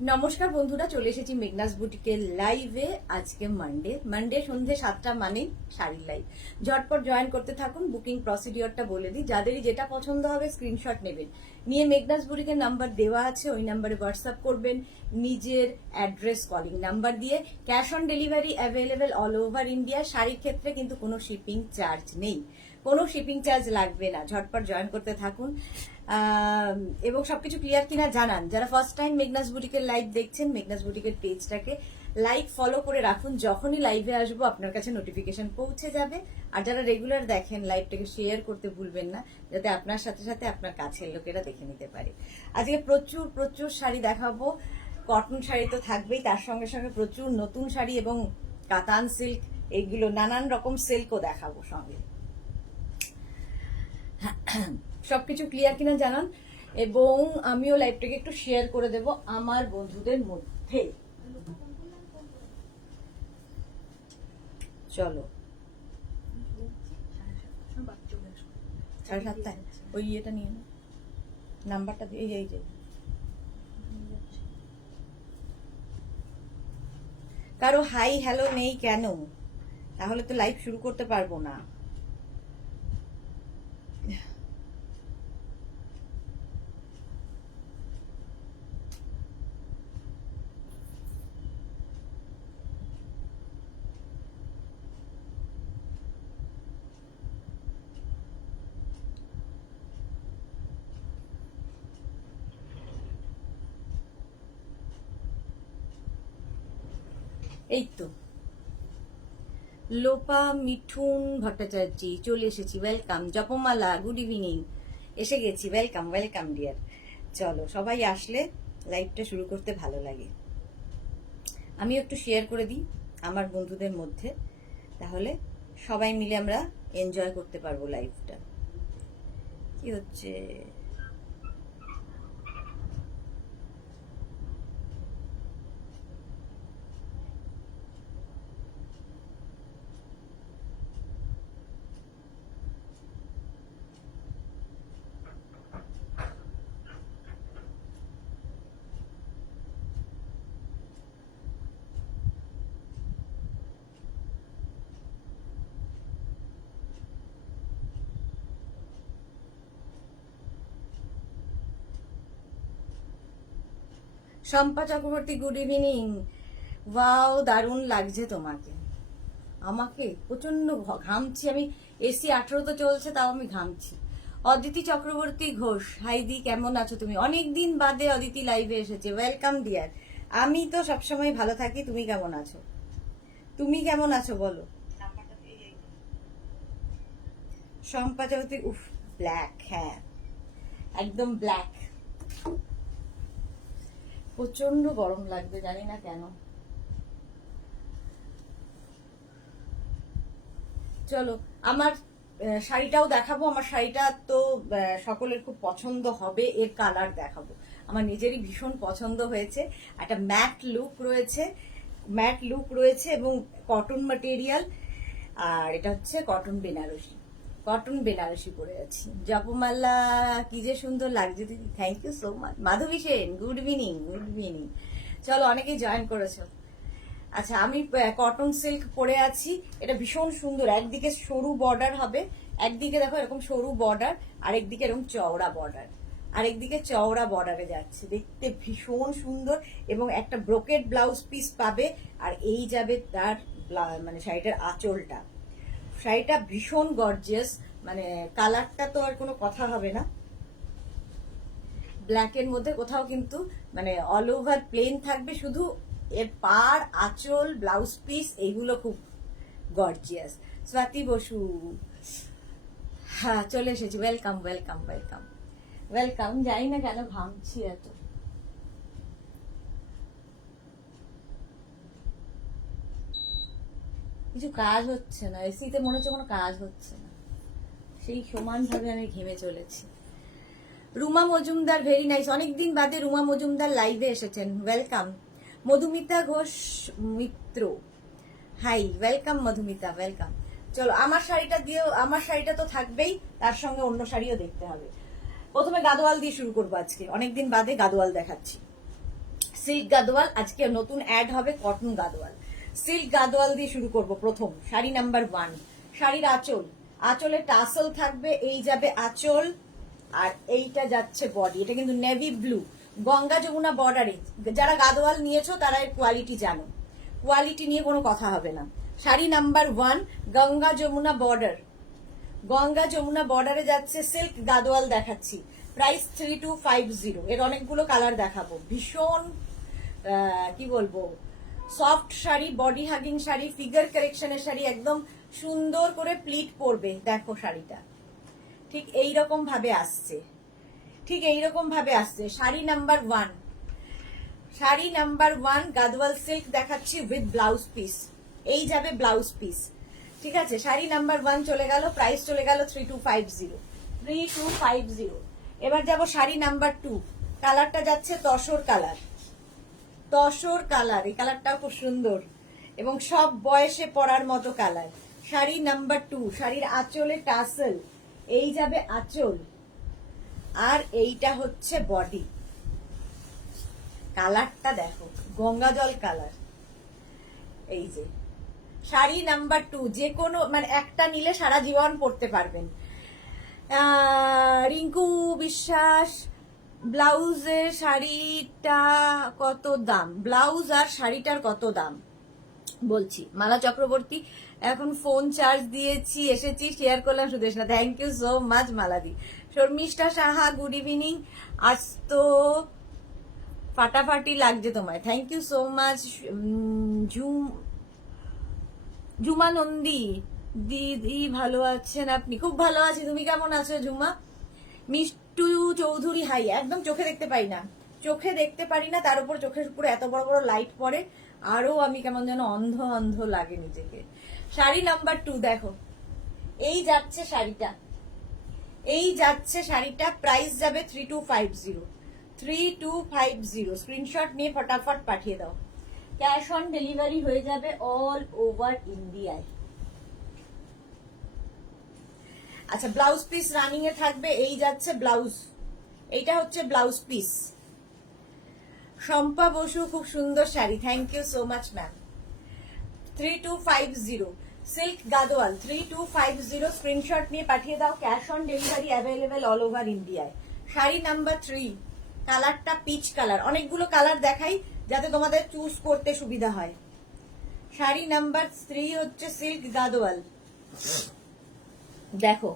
নমস্কার বন্ধুরা, চলে এসেছি মেঘনাস বুটিকের লাইভে। আজকে মানডে সন্ধ্যে 7টা মানে শাড়ির লাইভ। ঝটপট জয়েন করতে থাকুন। বুকিং প্রসিডিওরটা বলে দিই, যাদেরই যেটা পছন্দ হবে স্ক্রিনশট নেবেন, নিয়ে মেঘনাস বুটিকের নাম্বার দেওয়া আছে, ওই নাম্বারে হোয়াটসঅ্যাপ করবেন নিজের অ্যাড্রেস, কলিং নাম্বার দিয়ে। Cash on delivery available all over India. শাড়ির ক্ষেত্রে কিন্তু কোনো শিপিং চার্জ নেই, কোনো শিপিং চার্জ লাগবে না। ঝটপট জয়েন করতে থাকুন এবং সবকিছু ক্লিয়ার কিনা জানান। যারা ফার্স্ট টাইম মেঘনাস বুটিকের লাইভ দেখছেন, মেঘনাস বুটিকের পেজটাকে লাইক ফলো করে রাখুন, যখনই লাইভে আসবো আপনার কাছে নোটিফিকেশন পৌঁছে যাবে। আর যারা রেগুলার দেখেন, লাইভটাকে শেয়ার করতে ভুলবেন না, যাতে আপনার সাথে সাথে আপনার কাছের লোকেরা দেখে নিতে পারে। আজকে প্রচুর প্রচুর শাড়ি দেখাবো। কটন শাড়ি তো থাকবেই, তার সঙ্গে সঙ্গে প্রচুর নতুন শাড়ি এবং কাতান সিল্ক, এইগুলো নানান রকম সিল্কও দেখাবো সঙ্গে। সবকিছু ক্লিয়ার কিনা জানান, এবং আমিও লাইভটাকে একটু শেয়ার করে দেব আমার বন্ধুদের মধ্যে। চলো 7:30 ওই ইয়েটা নিয়ে নাম্বারটা দিয়ে এই যে। কারো হাই হ্যালো নেই কেন? তাহলে তো লাইভ শুরু করতে পারবো না। এই তো লোপা মিঠুন ভট্টাচার্য চলে এসেছি, ওয়েলকাম। জপমালা গুড ইভিনিং, এসে গেছি, ওয়েলকাম ওয়েলকাম ডিয়ার। চলো, সবাই আসলে লাইভটা শুরু করতে ভালো লাগে। আমি একটু শেয়ার করে দিই আমার বন্ধুদের মধ্যে, তাহলে সবাই মিলে আমরা এনজয় করতে পারবো লাইভটা। কি হচ্ছে? Shampa Chakraborty good evening. Wow, দারুণ লাগছে তোমাকে। আমাকে প্রচন্ড ঘামছি আমি, এসি 18 তো চলছে, তাও আমি ঘামছি। অদিতি চক্রবর্তী ঘোষ, হাইদি কেমন আছো তুমি? অনেকদিন বাদে অদিতি লাইভে এসেছে, ওয়েলকাম ডিয়ার। আমি তো সবসময় ভালো থাকি, তুমি কেমন আছো? তুমি কেমন আছো বলো। শম্পা চক্রবর্তী, উফ ব্ল্যাক, হ্যাঁ একদম ব্ল্যাক। প্রচন্ড গরম লাগবে, জানি না কেন। চলো, আমার শাড়িটাও দেখাবো। আমার শাড়িটা তো সকলের খুব পছন্দ হবে, এর কালার দেখাবো। আমার নিজেরই ভীষণ পছন্দ হয়েছে। একটা ম্যাট লুক রয়েছে এবং কটন ম্যাটেরিয়াল। আর এটা হচ্ছে কটন বেনারসি পরে আছি। জপমালা, কি যে সুন্দর লাগছে দিদি, thank you so much. Madhabi Sen good evening, good evening. চলো, অনেকেই জয়েন করেছো। আচ্ছা, আমি কটন সিল্ক পরে আছি। এটা ভীষণ সুন্দর, একদিকে সরু বর্ডার হবে, একদিকে দেখো এরকম সরু বর্ডার, আরেকদিকে এরকম চওড়া বর্ডার, আরেকদিকে চওড়া বর্ডারে যাচ্ছে, দেখতে ভীষণ সুন্দর। এবং একটা ব্রোকেড ব্লাউজ পিস পাবে, আর এই যাবে তার মানে শাড়িটার আঁচলটা। শাড়িটা ভীষণ গর্জিয়াস, মানে কালারটা তো আর কোনো কথা হবে না। ব্ল্যাকের মধ্যে কোথাও কিন্তু মানে অল ওভার প্লেন থাকবে, শুধু এর পার, আঁচল, ব্লাউজ পিস এইগুলো খুব গর্জিয়াস। স্বাতি বসু, হ্যাঁ চলে এসেছি, ওয়েলকাম ওয়েলকাম ওয়েলকাম ওয়েলকাম। যাই না কেন ঘামছি এত। কিছু কাজ হচ্ছে না, এসিতে মনে হচ্ছে কোনো কাজ হচ্ছে না, সেই সমানভাবে আমি ঘেমে চলেছি। রুমা মজুমদার, ভেরি নাইস, অনেকদিন বাদে রুমা মজুমদার লাইভে এসেছেন, ওয়েলকাম। মধুমিতা ঘোষ মিত্র, হাই, ওয়েলকাম মধুমিতা, ওয়েলকাম। চলো, আমার শাড়িটা তো থাকবেই, তার সঙ্গে অন্য শাড়িও দেখতে হবে। প্রথমে গাদোয়াল দিয়ে শুরু করবো, আজকে অনেকদিন বাদে গাদোয়াল দেখাচ্ছি। সিল্ক গাদোয়াল, আজকে নতুন অ্যাড হবে কটন গাদোয়াল। সিল্ক গাদোয়াল দিয়ে শুরু করব। প্রথম শাড়ি নাম্বার 1, শাড়ির আঁচল, আঁচলে টাসল থাকবে, এই যাবে আঁচল, আর এইটা যাচ্ছে বডি। এটা কিন্তু নেভি ব্লু, গঙ্গা যমুনা বর্ডারে। যারা গাদোয়াল নিয়েছো তারা এর কোয়ালিটি জানো, কোয়ালিটি নিয়ে কোনো কথা হবে না। শাড়ি নাম্বার 1 গঙ্গা যমুনা বর্ডার, গঙ্গা যমুনা বর্ডারে যাচ্ছে সিল্ক গাদোয়াল দেখাচ্ছি। প্রাইস 3250। এর অনেকগুলো কালার দেখাবো। ভীষণ কি বলবো, soft sari, body hugging sari, figure কারেকশনের শাড়ি, একদম সুন্দর করে প্লিট পরবে। দেখো শাড়িটা ঠিক এইরকম ভাবে আসছে, ঠিক এইরকম ভাবে আসছে। Sari number 1, sari number 1 Gadwal silk দেখাচ্ছি উইথ ব্লাউজ পিস। এই যাবে ব্লাউজ পিস, ঠিক আছে। শাড়ি নাম্বার 1 চলে গেল, প্রাইস চলে গেল 3250। এবার যাব শাড়ি নাম্বার 2, কালারটা যাচ্ছে তসর কালার, তসর কালার। এই কালারটাও খুব সুন্দর এবং সব বয়সে পরার মতো কালার। শাড়ি নাম্বার 2, শাড়ির আঁচলে টাসেল, এই যাবে আঁচল, আর এইটা হচ্ছে বডি। কালারটা দেখো, গঙ্গা জল কালার। এই যে শাড়ি নাম্বার 2, যে কোনো মানে একটা নিলে সারা জীবন পরতে পারবেন। রিঙ্কু বিশ্বাস, ব্লাউজের শাড়িটা কত দাম? ব্লাউজ আর শাড়িটার কত দাম বলছি। মালা চক্রবর্তী, এখন ফোন চার্জ দিয়েছি, এসেছি, শেয়ার করলাম Sudeshna. Thank you so much মালাদি। Sharmistha Saha, good evening. আজ তো ফাটাফাটি লাগছে তোমায়, thank you so much. Jhuma Nandi, দিদি ভালো আছেন আপনি? খুব ভালো আছি, তুমি কেমন আছো ঝুমা? মিষ্টু চৌধুরী, হাই। একদম চোখে দেখতে পাই না, চোখে দেখতে পারি না, তার উপর চোখের উপরে এত বড় বড় লাইট পড়ে, আরো আমি কেমন যেন অন্ধ অন্ধ লাগে নিজেকে। শাড়ি নাম্বার 2 দেখো, এই যাচ্ছে শাড়িটা, এই যাচ্ছে শাড়িটা। প্রাইস যাবে 3250। স্ক্রিনশট নিয়ে ফটাফট পাঠিয়ে দাও। ক্যাশ অন ডেলিভারি হয়ে যাবে অল ওভার ইন্ডিয়ায়। আচ্ছা, ব্লাউজ পিস রানিং এ থাকবে। এই যাচ্ছে ব্লাউজ, এইটা হচ্ছে ব্লাউজ পিস। শম্পা বসু, খুব সুন্দর sari, thank you so much ma'am. 3250 silk Gadwal 3250। Screenshot নিয়ে পাঠিয়ে দাও। Cash on delivery available all over ইন্ডিয়ায়। শাড়ি নাম্বার 3, কালারটা পিচ কালার। অনেকগুলো কালার দেখাই যাতে তোমাদের চুজ করতে সুবিধা হয়। শাড়ি নাম্বার 3 হচ্ছে সিল্ক গাদোয়াল, দেখো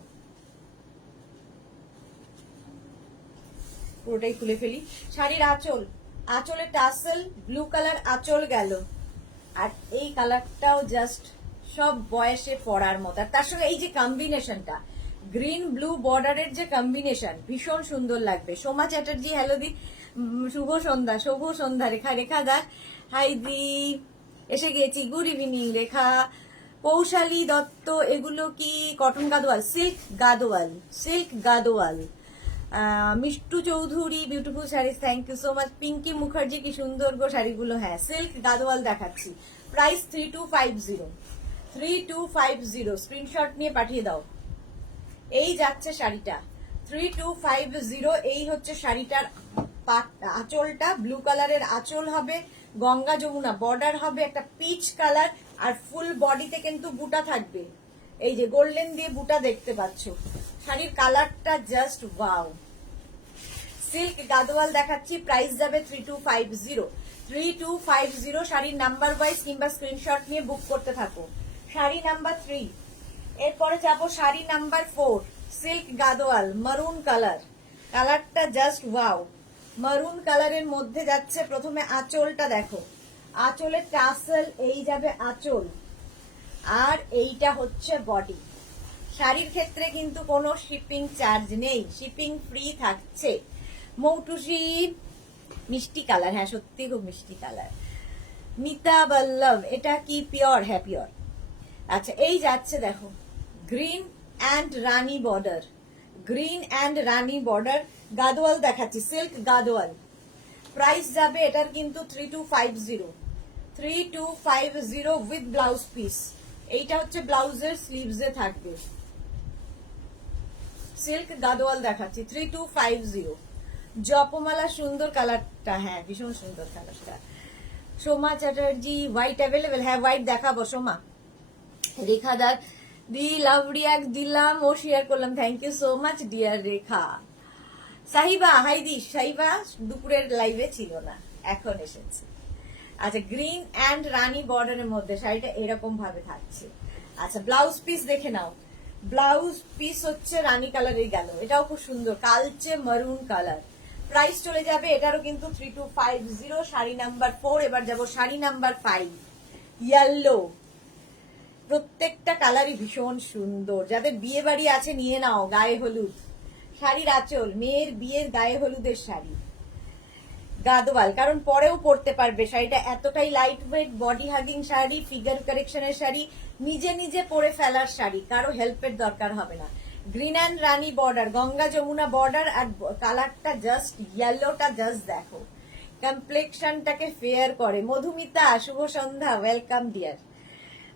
পুরোটাই খুলে ফেলি। শাড়ির আঁচল, আঁচলে টাসেল, ব্লু কালার আঁচল গেল, আর এই কালারটাও জাস্ট সব বয়সে পরার মতো। আর তার সঙ্গে এই যে কম্বিনেশনটা, গ্রিন ব্লু বর্ডারের যে কম্বিনেশন, ভীষণ সুন্দর লাগবে। সোমা চ্যাটার্জি, হ্যালো দি, শুভ সন্ধ্যা, শুভ সন্ধ্যা। রেখা, রেখা দাস, হাই দি, এসে গেছি, গুড ইভিনিং রেখা। পৌশালী দত্ত, এগুলো কি cotton Gadwal? Silk Gadwal, silk Gadwal. Mishtu Chowdhury, beautiful sari, thank you so much. Pinky Mukherjee, কি সুন্দর গো শাড়িগুলো। হ্যাঁ, সিল্ক গাদোয়াল দেখাচ্ছি। প্রাইস 3250। স্ক্রিনশট নিয়ে পাঠিয়ে দাও। এই যাচ্ছে শাড়িটা 3250। এই হচ্ছে শাড়িটার আঁচলটা, ব্লু কালারের আঁচল হবে, গঙ্গা যমুনা বর্ডার হবে, একটা পিচ কালার, আর ফুল বডিতে কিন্তু বুটা থাকবে। এই যে গোল্ডেন দিয়ে বুটা দেখতে পাচ্ছ। শাড়ির কালারটা জাস্ট ওয়াও। সিল্ক গাদোয়াল দেখাচ্ছি, প্রাইস যাবে 3250। শাড়ির নাম্বার ওয়াইজ কিংবা স্ক্রিনশট নিয়ে বুক করতে থাকো। শাড়ি নাম্বার 3, এরপরে যাবো শাড়ি নাম্বার 4, সিল্ক গাদোয়াল, মারুন কালার। কালারটা জাস্ট ওয়াও। মারুন কালারের মধ্যে যাচ্ছে প্রথমে আঁচলটা দেখো, আঁচলের টাসেল, এই যাবে আঁচল, আর এইটা হচ্ছে বডি। শাড়ির ক্ষেত্রে কিন্তু কোনো শিপিং চার্জ নেই, শিপিং ফ্রি থাকছে। মৌটুসি, মিষ্টি কালার, হ্যাঁ সত্যি খুব মিষ্টি কালার। মিতা বল্লভ, এটা কি পিওর? হ্যাঁ পিওর। আচ্ছা, এই যাচ্ছে দেখো, green and Rani border, green and Rani border Gadwal দেখাচ্ছি, সিল্ক গাদোয়াল। প্রাইস যাবে এটার কিন্তু 3250 উইথ ব্লাউজ পিস। এইটা হচ্ছে ব্লাউজের স্লিভসে থাকবে। সিল্ক গাদোয়াল দেখাচ্ছি 3250। জপমালা সুন্দর কালারটা, হ্যাঁ ভীষণ সুন্দর কালারটা। সোমা চ্যাটার্জি হোয়াইট অ্যাভেলেবেল, হ্যাঁ হোয়াইট দেখাবো সোমা। রেখাদার দি লাভ রিয়াক্ট দিলাম ও শেয়ার করলাম, thank you so much dear Rekha. Sahiba hi দিস, সাহিবা দুপুরের লাইভে ছিল না, এখন এসেছে। আচ্ছা গ্রিন অ্যান্ড রানী বর্ডারের মধ্যে শাড়িটা এরকম ভাবে থাকছে। আচ্ছা ব্লাউজ পিস দেখে নাও, ব্লাউজ পিস হচ্ছে রানী কালারের গেল, এটাও খুব সুন্দর কালচে মারুন কালার। প্রাইস চলে যাবে এটারও কিন্তু 3250, শাড়ি নাম্বার 4। এবার যাবো শাড়ি নাম্বার 5, ইয়েলো। প্রত্যেকটা কালারই ভীষণ সুন্দর, যাদের বিয়ে বাড়ি আছে নিয়ে নাও, গায়ে হলুদ শাড়ির আঁচল, মেয়ের বিয়ের গায়ে হলুদের শাড়ি গাদোয়াল, কারণ পরেও পরতে পারবে। শাড়িটা এতটাই light weight, body hugging sari, figure কারেকশনের শাড়ি, নিজে নিজে পরে ফেলার শাড়ি, কারো হেল্পের দরকার হবে না। গ্রিন অ্যান্ড রানী বর্ডার, গঙ্গা যমুনা বর্ডার, আর কালারটা জাস্ট ইয়েলোটা জাস্ট দেখো, কমপ্লেকশনটাকে ফেয়ার করে। মধুমিতা শুভ সন্ধ্যা, ওয়েলকাম ডিয়ার।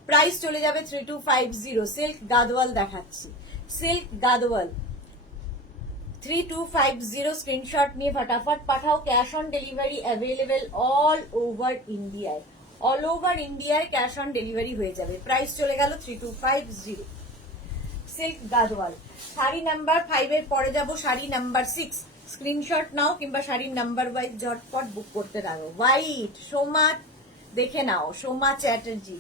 প্রাইস চলে যাবে 3250, সিল্ক গাদোয়াল দেখাচ্ছি, সিল্ক গাদোয়াল 3250। স্ক্রিনশট নিয়ে ফটাফট পাঠাও, cash on delivery available all over ইন্ডিয়ায়, অল ওভার ইন্ডিয়ায় ক্যাশ অন ডেলিভারি হয়ে যাবে। প্রাইস চলে গেল 3250, সিল্ক গাদোয়াল। শাড়ি নাম্বার 5 এর পরে যাব শাড়ি নাম্বার 6, স্ক্রিনশট নাও কিংবা শাড়ির নাম্বার ওয়াইজ ঝটপট বুক করতে থাকো। হোয়াইট সোমা দেখে নাও, সোমা চ্যাটার্জি।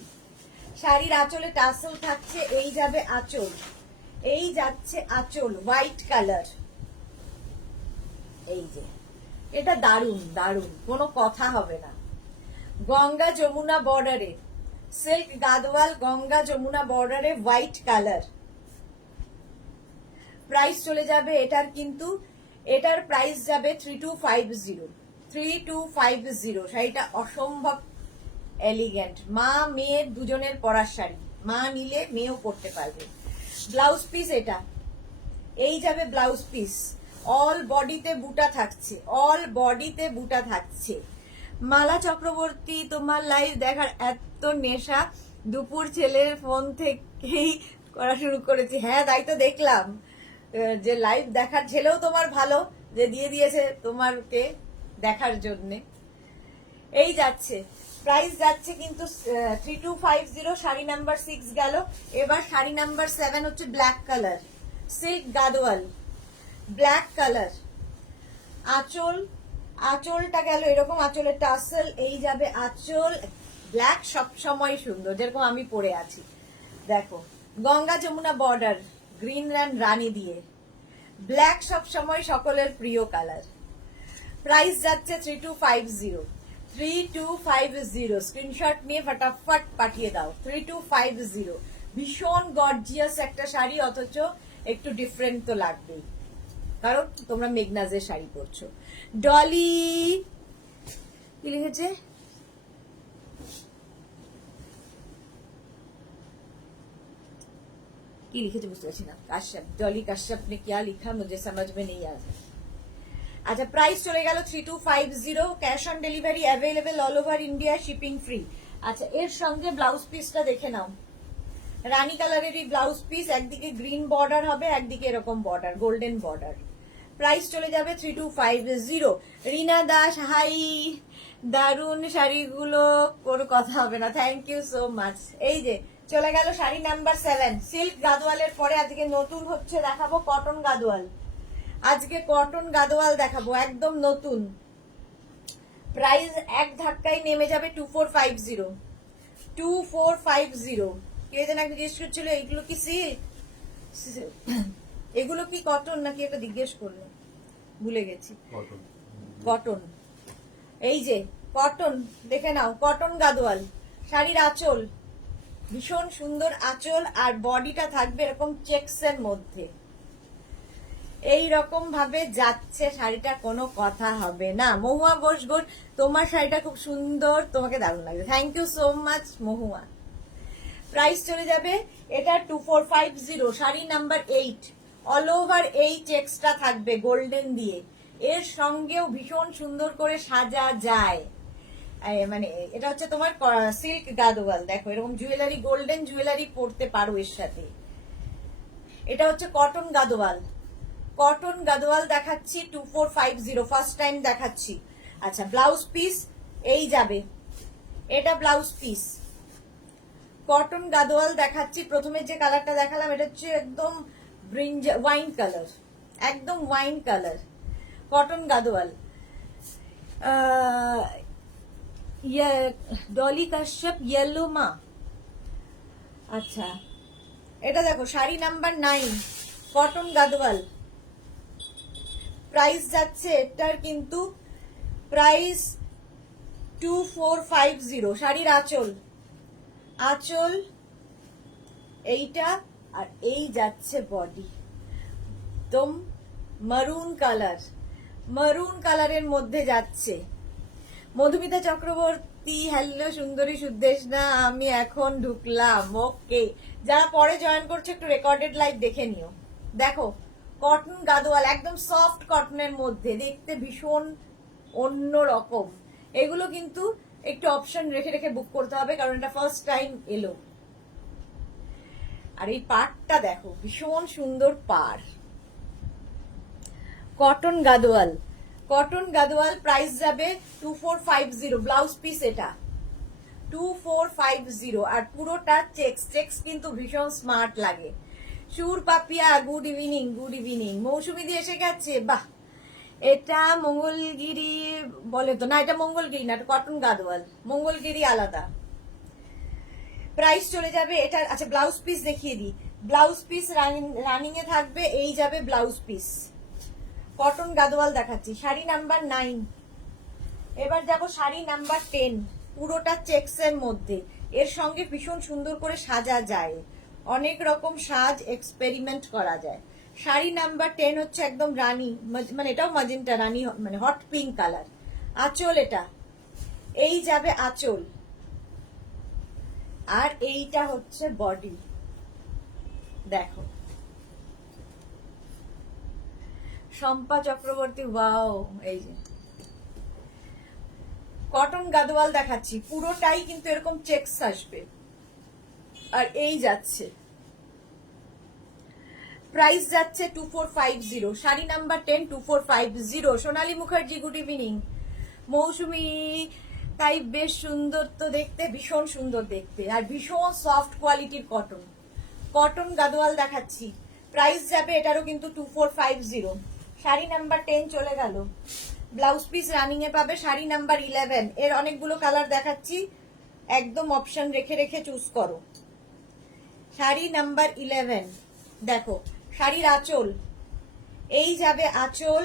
শাড়ির আঁচলে টাসেল থাকছে, এই যাবে আঁচল, এই যাচ্ছে আঁচল, হোয়াইট কালার। এই যে এটা দারুন দারুন, কোনো কথা হবে না। গঙ্গা যমুনা বর্ডারে সিল্ক গাদওয়াল, গঙ্গা যমুনা বর্ডারে হোয়াইট কালার। প্রাইস চলে যাবে এটার কিন্তু, এটার প্রাইস যাবে 3250, 3250। শাড়িটা অসম্ভব এলিগেন্ট, মা মেয়ে দুজনের পরার শাড়ি, মা নিলে মেয়েও পরতে পারবে। ব্লাউজ পিস এটা, এই যাবে ব্লাউজ পিস, অল বডিতে বুটা থাকছে, অল বডিতে বুটা থাকছে। মালা চক্রবর্তী তোমার লাইভ দেখার এত নেশা, দুপুর ছেলের ফোন থেকেই করা শুরু করেছি। হ্যাঁ তাই তো দেখলাম যে লাইভ দেখার, ছেলেও তোমার ভালো যে দিয়ে দিয়েছে তোমারকে দেখার জন্যে। এই যাচ্ছে প্রাইস যাচ্ছে কিন্তু 3250, শাড়ি নাম্বার 6 গেল। এবার শাড়ি নাম্বার 7 হচ্ছে black colour, silk Gadwal, black colour. আঁচল, আঁচলটা গেল এরকম, আঁচলের টাসেল, এই যাবে আঁচল। ব্ল্যাক সব সময় সুন্দর, যেরকম আমি পরে আছি দেখো, Ganga Jamuna border green and রানী দিয়ে, ব্ল্যাক সব সময় সকলের প্রিয় কালার। প্রাইস যাচ্ছে 3250, 3250। স্ক্রিনশট নিয়ে ফটাফট পাঠিয়ে দাও, 3250। ভীষণ গর্জিয়াস একটা শাড়ি, অথচ একটু ডিফারেন্ট তো লাগবেই, কারণ তোমরা মেঘনাজের শাড়ি পরছো। ডলি কি লিখেছে, কি লিখেছে বুঝতে পারছি না। কাশ্যপ, ডলি কাশ্যপ ने क्या लिखा मुझे समझ में नहीं आ रहा। আচ্ছা প্রাইস চলে গেল 3250, cash on delivery available all over India, shipping free. আচ্ছা এর সঙ্গে ব্লাউজ পিসটা দেখে নাও, রানী কালারেরই ব্লাউজ পিস, একদিকে গ্রিন বর্ডার হবে, একদিকে এরকম বর্ডার, গোল্ডেন বর্ডার। প্রাইস চলে যাবে 3250। রিনা দাস হাই, দারুন শাড়িগুলো, কোনো কথা হবে না, থ্যাংক ইউ সো মাচ। এই যে চলে গেল শাড়ি নাম্বার 7, সিল্ক গাদোয়ালের পরে আজকে নতুন হচ্ছে দেখাবো কটন গাদোয়াল। আজকে কটন গাদোয়াল দেখাবো একদম নতুন। প্রাইস এক ধাক্কায় নেমে যাবে 2450, 2450। কে যেন একটা জিজ্ঞেস করছিল এগুলো কি সিল্ক, এগুলো কি কটন নাকি এটা জিজ্ঞেস করলো, ভুলে গেছি। কটন, এই যে কটন দেখে নাও, কটন গাদোয়াল। শাড়ির আঁচল ভীষণ সুন্দর আঁচল, আর বডিটা থাকবে এরকম চেকস এর মধ্যে, এই রকম ভাবে যাচ্ছে শাড়িটা, কোনো কথা হবে না। মহুয়া ঘোষ ঘোষ, তোমার শাড়িটা খুব সুন্দর, তোমাকে দারুণ লাগবে, thank you so much Mohua. Price চলে যাবে এটা 2450, শাড়ি নাম্বার 8, অল ওভার এই চেক্সটা থাকবে গোল্ডেন দিয়ে, এর সঙ্গেও ভীষণ সুন্দর করে সাজা যায়। মানে এটা হচ্ছে তোমার সিল্ক গাদোয়াল, দেখো এরকম জুয়েলারি, গোল্ডেন জুয়েলারি পরতে পারো এর সাথে। এটা হচ্ছে কটন গাদোয়াল, কটন গাদোয়াল দেখাচ্ছি 2450, ফার্স্ট টাইম দেখাচ্ছি। আচ্ছা, ব্লাউজ পিস এই যাবে, এটা ব্লাউজ পিস। কটন গাদোয়াল দেখাচ্ছি, প্রথমে যে কালারটা দেখালাম এটা হচ্ছে একদম ওয়াইন কালার, একদম wine colour cotton Gadwal. Dolly Kashyap yellow মা। আচ্ছা, এটা দেখো sari number 9, cotton Gadwal. Price যাচ্ছে এটার কিন্তু প্রাইস 2450। শাড়ির আঁচল, আঁচল এইটা, আর এই যাচ্ছে বডি, একদম মারুন কালার, মারুন কালারের মধ্যে যাচ্ছে। মধুমিতা চক্রবর্তী, হ্যালো সুন্দরী সুদেশনা, আমি এখন ঢুকলাম। ওকে, যারা পরে জয়েন করছে একটু রেকর্ডেড লাইভ দেখে নিও। দেখো কটন গাদোয়াল, একদম সফট কটনের মধ্যে, দেখতে ভীষণ অন্য রকম। এগুলো কিন্তু একটু অপশন রেখে রেখে বুক করতে হবে, কারণ এটা ফার্স্ট টাইম এলো। আর এই পাড়টা দেখো, ভীষণ সুন্দর পাড়, cotton Gadwal. Cotton Gadwal price যাবে 2450, ব্লাউজ পিস এটা 2450, আর পুরোটা চেক্স, চেক্স কিন্তু ভীষণ স্মার্ট লাগে। Sur Papiya, good evening, good evening. Mousumi দিয়ে এসে গেছে, বাহ। এটা মঙ্গলগিরি বলে তো না, এটা মঙ্গলগিরি না, এটা কটন গাদোয়াল, মঙ্গলগিরি আলাদা। প্রাইস চলে যাবে এটা। আচ্ছা, ব্লাউজ পিস দেখিয়ে দিই, ব্লাউজ পিস রানিং এ থাকবে, এই যাবে ব্লাউজ পিস। কটন গাদোয়াল দেখাচ্ছি, শাড়ি নাম্বার 9। এবার যাব শাড়ি নাম্বার 10, পুরোটা চেক্স এর মধ্যে। এর সঙ্গে ভীষণ সুন্দর করে সাজা যায়, অনেক রকম সাজ এক্সপেরিমেন্ট করা যায়। শাড়ি নাম্বার 10 হচ্ছে একদম রানী, মানে এটাও ম্যাজেন্টা রানী, মানে হট পিঙ্ক কালার। আঁচল এটা, এই যাবে আঁচল, আর এইটা হচ্ছে বডি। দেখো শম্পা চক্রবর্তী, ওয়াও। এই যে কটন গাদোয়াল দেখাচ্ছি, পুরোটাই কিন্তু এরকম চেকস আসবে, আর এই যাচ্ছে প্রাইস যাচ্ছে 2450। শাড়ি নাম্বার 10 2450। সোনালী মুখার্জি, গুড ইভিনিং। মৌসুমি, তাই বেশ সুন্দর তো দেখতে, ভীষণ সুন্দর দেখতে, আর ভীষণ সফট কোয়ালিটির কটন। কটন গাদোয়াল দেখাচ্ছি, প্রাইস যাবে এটারও কিন্তু 2450। শাড়ি নাম্বার 10 চলে গেল, ব্লাউজ পিস রানিং এ পাবে। শাড়ি নাম্বার 11, এর অনেকগুলো কালার দেখাচ্ছি, একদম অপশন রেখে রেখে চুজ করো। শাড়ি নাম্বার 11 দেখো, শাড়ির আঁচল, এই যাবে আঁচল,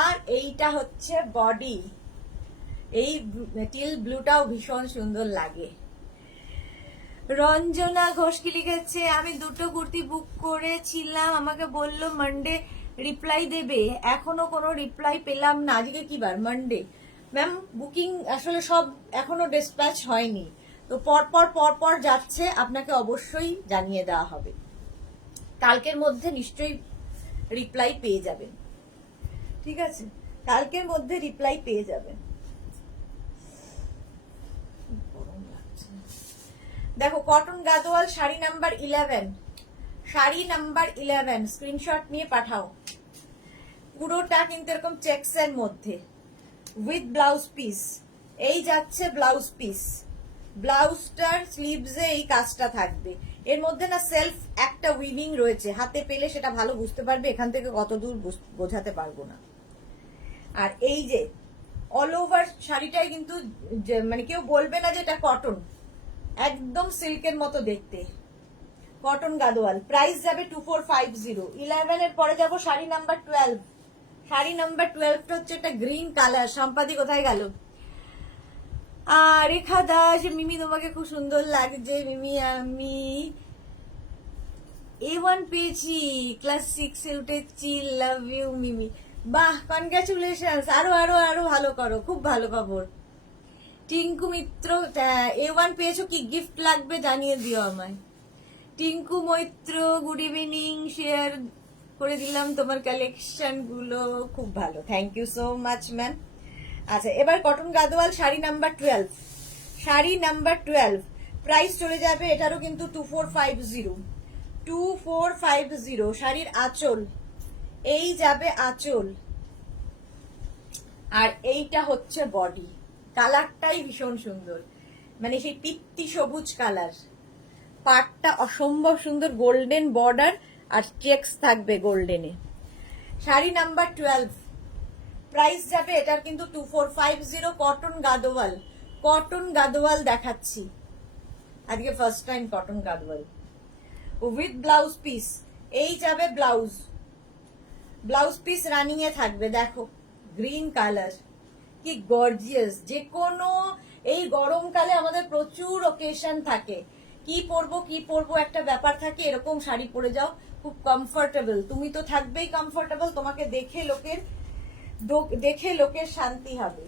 আর এইটা হচ্ছে বডি। এই টিল ব্লুটাও ভীষণ সুন্দর লাগে। রঞ্জনা ঘোষ কি লিখেছে, আমি দুটো কুর্তি বুক করেছিলাম, আমাকে বললো মানডে রিপ্লাই দেবে, এখনো কোনো রিপ্লাই পেলাম না। আজকে কি বার? মানডে। ম্যাম বুকিং আসলে সব এখনো ডিসপ্যাচ হয়নি, তো পরপর যাচ্ছে, আপনাকে অবশ্যই জানিয়ে দেওয়া হবে। কালকের মধ্যে নিশ্চয়ই রিপ্লাই পেয়ে যাবেন, ঠিক আছে? কালকের মধ্যে রিপ্লাই পেয়ে যাবেন। দেখো cotton Gadwal, sari number 11, sari number 11 screenshot নিয়ে পাঠাও। পুরোটা কিন্তু এরকম চেকস এর মধ্যে উইথ ব্লাউজ পিস, এই যাচ্ছে ব্লাউজ পিস। ব্লাউজটার স্লিভসে এই কাজটা থাকবে। এর মধ্যে না সেলফ একটা উইভিং রয়েছে, হাতে পেলে সেটা ভালো বুঝতে পারবে, এখান থেকে কত দূর বোঝাতে পারবো না। আর এই যে অল ওভার শাড়িটাই কিন্তু মানে কেউ বলবে না যে এটা কটন, একদম সিল্কের মতো দেখতে। কটন গাদোয়াল, প্রাইস যাবে 2450। 11 এর পরে যাব শাড়ি নাম্বার 12। শাড়ি নাম্বার 12টা হচ্ছে একটা গ্রিন কালার। সম্পাদি কোথায় গেল? রেখা দাস, মিমি তোমাকে খুব সুন্দর লাগছে। মিমি, আমি A1 পেয়েছি, ক্লাস 6 এ উঠেছি, লাভ ইউ মিমি। বাহ, কনগ্রাচুলেশনস, আরো আরো আরো ভালো করো, খুব ভালো খবর। টিঙ্কু মিত্র, A1 পেয়েছো, কি গিফট লাগবে জানিয়ে দিও আমায়। Tinku Maitra, good evening, share করে দিলাম তোমার কালেকশন গুলো, খুব ভালো, thank you so much ma'am. আচ্ছা, এবার cotton Gadwal sari number 12, sari number 12 price চলে যাবে এটারও কিন্তু 2450। 2450 শাড়ির আঁচল, এই যাবে আঁচল, আর এইটা হচ্ছে বডি। কালারটাই ভীষণ সুন্দর, মানে সেই পিত্তি সবুজ কালার। পাটটা অসম্ভব সুন্দর, গোল্ডেন বর্ডার আর চেকস থাকবে গোল্ডেনে। শাড়ি নাম্বার 12, প্রাইস যাবে এটার কিন্তু 2450। কটন গাদোয়াল, কটন গাদোয়াল দেখাচ্ছি আজকে first time, cotton Gadwal with blouse piece. এই যাবে ব্লাউজ, ব্লাউজ পিস রানিং এ থাকবে। দেখো গ্রিন কালার, কি গর্জিয়াস। যে কোনো এই গরমকালে আমাদের প্রচুর ওকেশন থাকে, কি পরবো একটা ব্যাপার থাকে, এরকম শাড়ি পরে যাও, খুব কমফোর্টেবল। তুমি তো থাকবেই কমফোর্টেবল, তোমাকে দেখে লোকের শান্তি হবে।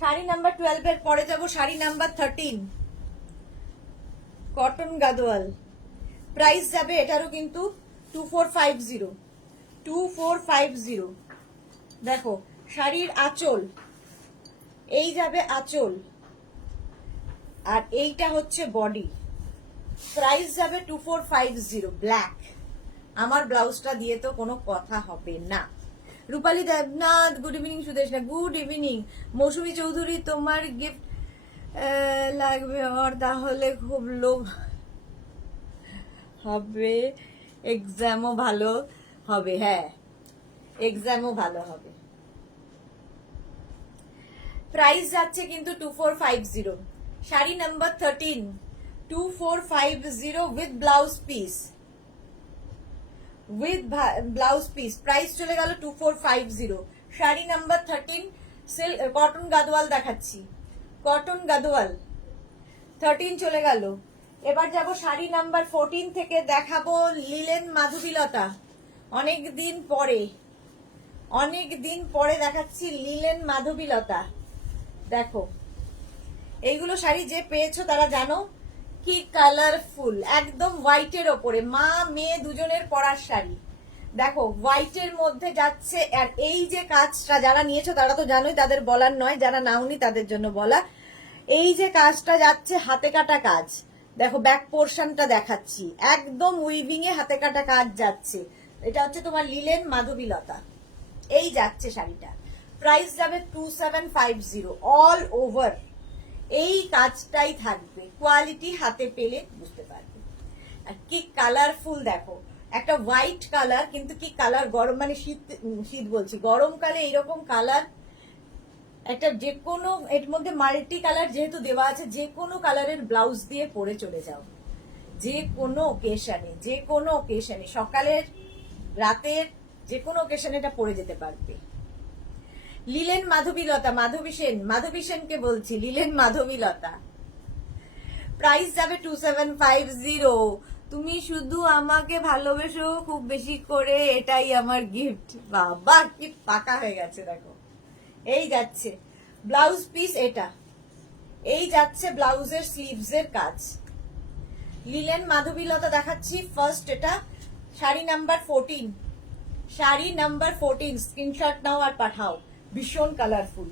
শাড়ি নাম্বার 12 এর পরে যাব sari number 13, cotton Gadwal. Price যাবে এটারও কিন্তু 2450। দেখো শাড়ির আঁচল, এই যাবে আঁচল, আর এইটা হচ্ছে বডি। প্রাইস যাবে 2450 ব্ল্যাক। আমার ব্লাউজটা দিয়ে তো কোনো কথা হবে না। Rupali Debnath, good evening. Sudeshna, good evening. Mousumi Chowdhury, তোমার গিফট লাগবে আমার, তাহলে খুব লোভ হবে, এক্সামও ভালো হবে। হ্যাঁ, এক্সামও ভালো হবে। প্রাইস যাচ্ছে কিন্তু 2450। Sari number 13, 2450 with blouse piece, with blouse piece. Price চলে গেল 2450। শাড়ি নাম্বার 13, কটন গাদোয়াল দেখাচ্ছি, কটন গাদোয়াল 13 চলে গেল। এবার যাব শাড়ি নাম্বার 14 থেকে, দেখাবো লিলেন মাধবীলতা। অনেক দিন পরে দেখাচ্ছি লিলেন মাধবীলতা। দেখো এইগুলো শাড়ি যে পেয়েছো তারা জানো কি কালারফুল, একদম হোয়াইটের ওপরে, মা মেয়ে দুজনের পরার শাড়ি। দেখো হোয়াইটের মধ্যে যাচ্ছে, আর এই যে কাজটা যারা নিয়েছো তারা তো জানোই, তাদের বলার নয়, যারা নাওনি তাদের জন্য বলা। এই যে কাজটা যাচ্ছে হাতে কাটা কাজ, দেখো ব্যাক পোর্শনটা দেখাচ্ছি, একদম উইভিং এ হাতে কাটা কাজ যাচ্ছে। এটা হচ্ছে তোমার লিলেন মাধবীলতা, এই যাচ্ছে শাড়িটা। প্রাইস যাবে 2750 অল ওভার। এই কাজটাই থাকবে, কোয়ালিটি হাতে পেলে বুঝতে পারবে। আর কি কালারফুল দেখো, একটা হোয়াইট কালার, কিন্তু কি কালার, গরম মানে শীত বলছি, গরমকালে এইরকম কালার একটা, যে কোনো এর মধ্যে মাল্টি কালার যেহেতু দেওয়া আছে, যে কোনো কালারের ব্লাউজ দিয়ে পরে চলে যাও, যে কোনো ওকেশনে, সকালের রাতের যে কোনো ওকেশনে এটা পরে যেতে পারবে। লিলেন মাধবীলতা, মাধবী সেনকে বলছি, লিলেন মাধবীলতা। প্রাইস যাবে 2750। তুমি শুধু আমাকে ভালোবেসো খুব বেশি করে, এটাই আমার গিফট। বাবা কি পাকা হয়ে গেছে দেখো। এই যাচ্ছে ব্লাউজ পিস, এটা এই যাচ্ছে ব্লাউজের স্লিভস এর কাজ। লিলেন মাধবীলতা দেখাচ্ছি ফার্স্ট, এটা sari number 14, sari number 14। Screenshot নাও আর পাঠাও, ভীষণ কালারফুল।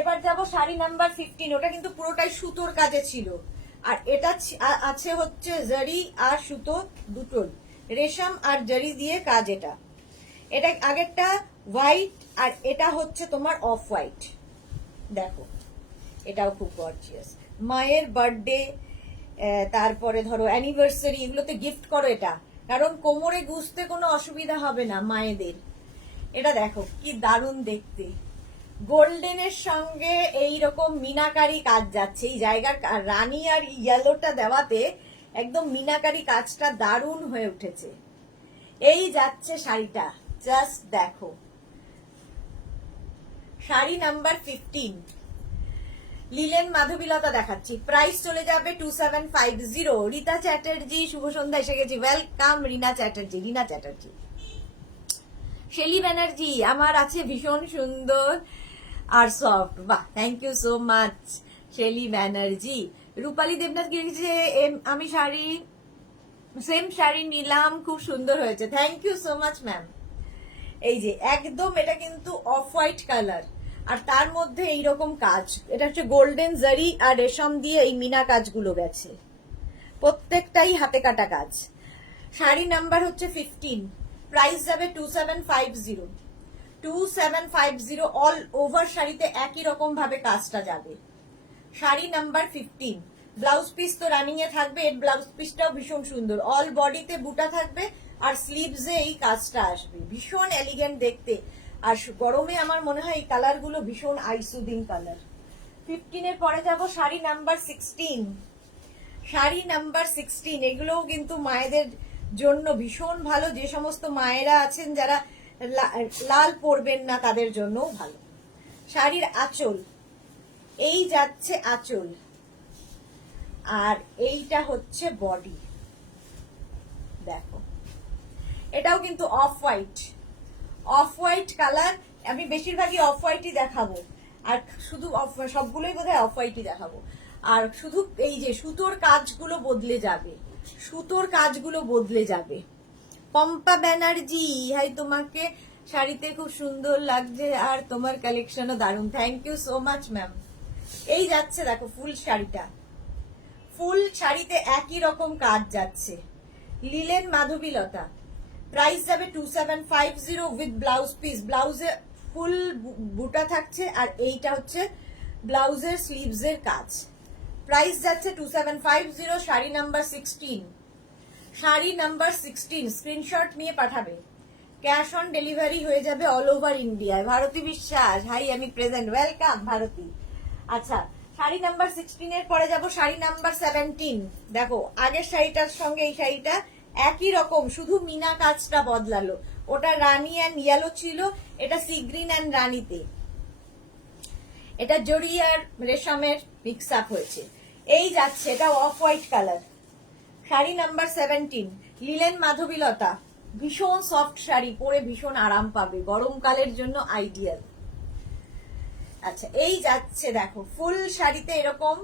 এবার যাব শাড়ি নাম্বার 15, ওটা কিন্তু পুরোটাই সুতোর কাজে ছিল, আর এটা আছে হচ্ছে জারি আর সুতো দুটোই, রেশম আর জারি দিয়ে কাজ। এটা আগেরটা হোয়াইট, আর এটা হচ্ছে তোমার অফ হোয়াইট। দেখো এটাও খুব গর্জিয়াস। মায়ের বার্থডে, তারপরে ধরো অ্যানিভার্সারি, এগুলোতে গিফট করো এটা, কারণ কোমরে গুজতে কোনো অসুবিধা হবে না মায়েদের। এটা দেখো কি দারুণ দেখতে, গোল্ডেনের সঙ্গে এইরকম মিনাকারি কাজ যাচ্ছে, এই জায়গার রানী আর ইয়েলোটা দেওয়াতে একদম মিনাকারি কাজটা দারুণ হয়ে উঠেছে। এই যাচ্ছে শাড়িটা, জাস্ট দেখো। শাড়ি নাম্বার 15, লিলেন মাধবীলতা দেখাচ্ছি। প্রাইস চলে যাবে 2750। রীতা চ্যাটার্জি, শুভ সন্ধ্যা, এসে গেছি, ওয়েলকাম। রিনা চ্যাটার্জি, শেলি ব্যানার্জি, আমার আছে ভীষণ সুন্দর আর সফট। বাহ, thank you so much Shelly Banerjee. Rupali Debnath গিয়েছে, আমি সেম শাড়ি নিলাম, খুব সুন্দর হয়েছে, thank you so much ma'am. এই যে একদম এটা কিন্তু অফ হোয়াইট কালার, আর তার মধ্যে এইরকম কাজ, এটা হচ্ছে গোল্ডেন জারি আর রেশম দিয়ে এই মিনা কাজগুলো গেছে, প্রত্যেকটাই হাতে কাটা কাজ। শাড়ি নাম্বার হচ্ছে 15, প্রাইস যাবে 2750, 2750। অল ওভার শাড়িতে একই রকম ভাবে কাজটা যাবে। শাড়ি নাম্বার 15। ব্লাউজ পিস তো রানিং এ থাকবে, এর ব্লাউজ পিসটাও ভীষণ সুন্দর, অল বডিতে বুটা থাকবে আর স্লিভসে এই কাজটা আসবে, ভীষণ এলিগেন্ট দেখতে। আর গরমে আমার মনে হয় এই কালার গুলো ভীষণ আইসুদিং কালার। 15 এর পরে যাব শাড়ি নাম্বার 16। শাড়ি নাম্বার 16, এগুলোও কিন্তু মায়েদের জন্য ভীষণ ভালো, যে সমস্ত মায়েরা আছেন যারা লাল পরবেন না তাদের জন্যও ভালো। শাড়ির আঁচল, এই যাচ্ছে আঁচল, আর এইটা হচ্ছে বডি। দেখো এটাও কিন্তু off white, of white colour. আমি বেশিরভাগই অফ হোয়াইটই দেখাবো, আর শুধু সবগুলোই বোধহয় অফ হোয়াইটই দেখাবো। আর শুধু এই যে সুতোর কাজগুলো বদলে যাবে, সুতোর কাজগুলো বদলে যাবে। পম্পা ব্যানার্জি, হাই, তোমাকে শাড়িতে খুব সুন্দর লাগছে আর তোমার কালেকশনও দারুণ, thank you so much ma'am. এই যাচ্ছে দেখো ফুল শাড়িটা, ফুল শাড়িতে একই রকম কাজ যাচ্ছে, লিলেন মাধবীলতা। প্রাইস যাবে 2750 উইথ ব্লাউজ পিস। ব্লাউজে ফুল বুটা থাকছে আর এইটা হচ্ছে ব্লাউজের স্লিভসের কাজ। প্রাইস যাচ্ছে 2750। Sari number 16, sari number 16 screenshot নিয়ে পাঠাবে, ক্যাশ অন ডেলিভারি হয়ে যাবে অল ওভার ইন্ডিয়ায়। ভারতী বিশ্বাস, হাই, আমি প্রেজেন্ট, ওয়েলকাম ভারতী। আচ্ছা, শাড়ি নাম্বার 16 এর পরে যাব শাড়ি নাম্বার 17। দেখো আগের শাড়িটার সঙ্গে এই শাড়িটা একই রকম, শুধু মিনা কাজটা বদলালো। ওটা রানী অ্যান্ড ইয়েলো ছিল, এটা সি গ্রিন অ্যান্ড রানীতে, এটা জরি আর রেশমের মিক্স আপ হয়েছে। এই যাচ্ছে, এটা off white colour. Sari number 17, linen Madhabilata, ভীষণ সফট শাড়ি, পরে ভীষণ আরাম পাবে, গরমকালের জন্য আইডিয়াল। আচ্ছা, এই যাচ্ছে দেখো ফুল শাড়িতে এরকম,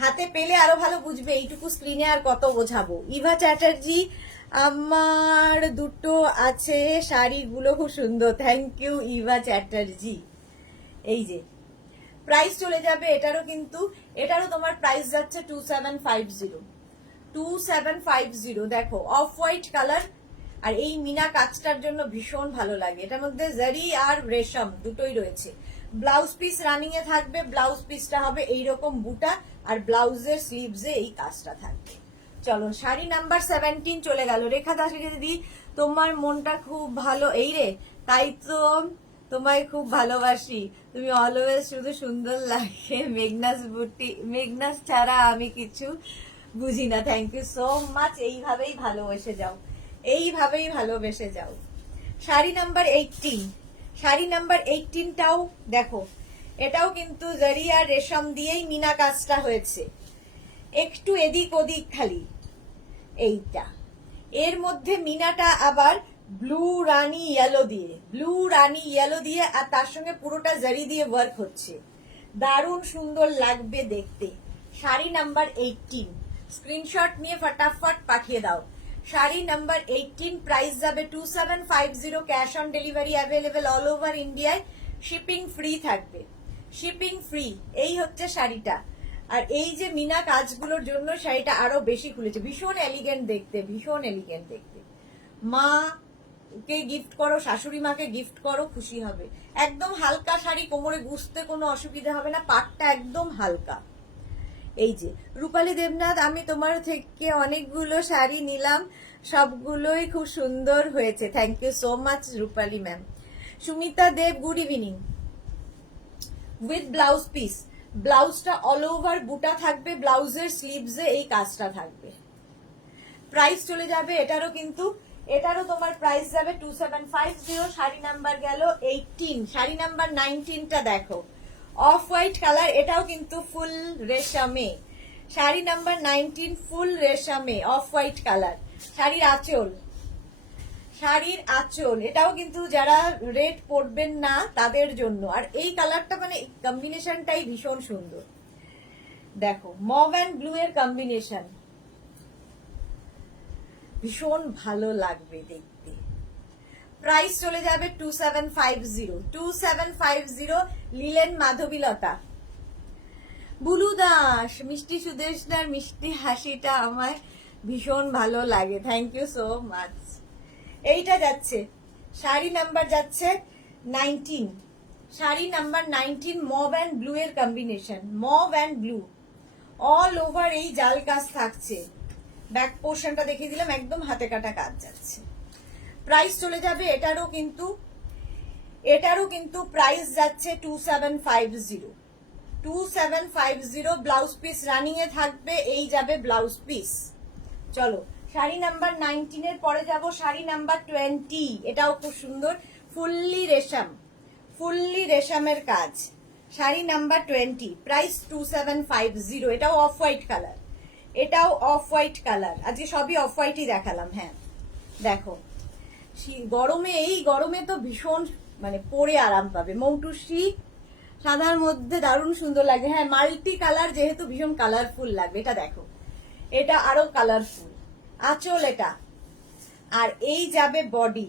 হাতে পেলে আরো ভালো বুঝবে, এইটুকু স্ক্রিনে আর কত বোঝাবো। ইভা চ্যাটার্জি, আমার দুটো আছে, শাড়িগুলো খুব সুন্দর, থ্যাংক ইউ ইভা চ্যাটার্জি। এই যে প্রাইস চলে যাবে এটারও, কিন্তু এটারও তোমার প্রাইস যাচ্ছে 2750, 2750। দেখো অফ হোয়াইট কালার, আর এই মিনা কাজটার জন্য ভীষণ ভালো লাগে। এটার মধ্যে জারি আর রেশম দুটোই রয়েছে। ব্লাউজ পিস রানিং এ থাকবে, ব্লাউজ পিসটা হবে এইরকম বুটা, আর ব্লাউজের স্লিভসে এই কাজটা থাকবে। চলো শাড়ি নাম্বার 17 চলে গেল। রেখা দাস দিদি, তোমার মনটা খুব ভালো, এই রে, তাই তো তোমায় খুব ভালোবাসি, তুমি অলওয়েজ শুধু সুন্দর লাগে, মেঘনাস বুটি, মেঘনাস ছাড়া আমি কিছু বুঝি না, থ্যাংক ইউ সো মাচ। এইভাবেই ভালোবেসে যাও, এইভাবেই ভালোবেসে যাও। শাড়ি নাম্বার 18, শাড়ি নাম্বার 18টাও দেখো, এটাও কিন্তু জারি আর রেশম দিয়েই মিনা কাজটা হয়েছে, একটু এদিক ওদিক খালি। এইটা এর মধ্যে মিনাটা আবার ব্লু রানী ইয়েলো দিয়ে, ব্লু রানী ইয়েলো দিয়ে, আর তার সঙ্গে পুরোটা জারি দিয়ে ওয়ার্ক হচ্ছে, দারুণ সুন্দর লাগবে দেখতে। শাড়ি নাম্বার 18, স্ক্রিনশট নিয়ে ফটাফট পাঠিয়ে দাও। শাড়ি নাম্বার 18, প্রাইস যাবে 2750, cash on delivery available all over ইন্ডিয়ায়, শিপিং ফ্রি থাকবে, শিপিং ফ্রি। এই হচ্ছে শাড়িটা, আর এই যে মিনা কাজগুলোর জন্য শাড়িটা আরো বেশি খুলেছে, ভীষণ এলিগেন্ট দেখতে, ভীষণ এলিগেন্ট দেখতে। মা কে গিফট করো, শাশুড়ি মাকে গিফট করো, খুশি হবে। একদম হালকা শাড়ি, কোমরে গুছতে কোনো অসুবিধা হবে না, পাটটা একদম হালকা। এই যে রূপালী দেবনাথ, আমি তোমার থেকে অনেকগুলো শাড়ি নিলাম, সবগুলোই খুব সুন্দর হয়েছে, thank you so much Rupali ma'am. Sumita Deb, good evening. With blouse piece, ব্লাউজটা অল ওভার বুটা থাকবে, ব্লাউজের স্লিভসে এই কাজটা থাকবে। প্রাইস চলে যাবে এটারও, কিন্তু এটারও তোমার প্রাইস যাবে 2750। শাড়ি নাম্বার গেল 18, শাড়ি নাম্বার 19টা দেখো, অফ হোয়াইট কালার, এটাও কিন্তু ফুল রেশমে। Sari number 19 full রেশমে, of white colour. শাড়ির আঁচল, শাড়ির আঁচল, এটাও কিন্তু যারা রেড পরবেন না তাদের জন্য, আর এই কালারটা মানে কম্বিনেশনটাই ভীষণ সুন্দর। দেখো মভ অ্যান্ড ব্লু এর কম্বিনেশন, ভীষণ ভালো লাগবে দেখতে। প্রাইস চলে যাবে 2750, 2750, লিলেন মাধবীলতা। বুলু দাস, মিষ্টি সুদেশনার মিষ্টি হাসিটা আমায় ভীষণ ভালো লাগে, থ্যাংক ইউ সো মাচ। এইটা যাচ্ছে শাড়ি নাম্বার যাচ্ছে 19, sari number 19, mauve and blue এর combination, mauve and blue, all over এই জাল কাজ থাকছে। ব্যাক পোর্শনটা দেখিয়ে দিলাম, একদম হাতে কাটা কাজ যাচ্ছে। প্রাইস চলে যাবে এটারও কিন্তু প্রাইস যাচ্ছে 2750, 2750। ব্লাউজ পিস রানিং এ থাকবে, এই যাবে ব্লাউজ পিস। চলো শাড়ি নাম্বার 19 এর পরে যাব শাড়ি নাম্বার 20। এটাও খুব সুন্দর, ফুললি রেশম, ফুললি রেশমের কাজ। Sari number 20, price 2750। এটাও অফ হোয়াইট কালার, এটাও অফ হোয়াইট কালার। আজকে সবই অফ হোয়াইটই দেখালাম। হ্যাঁ দেখো, গরমে, এই গরমে তো ভীষণ মানে পরে আরাম পাবে। মৌটুসি সাদার মধ্যে দারুণ সুন্দর লাগে। হ্যাঁ মাল্টি কালার, যেহেতু ভীষণ কালারফুল লাগবে। এটা দেখো, এটা আরো কালারফুল আঁচল এটা। আর এই যাবে বডি।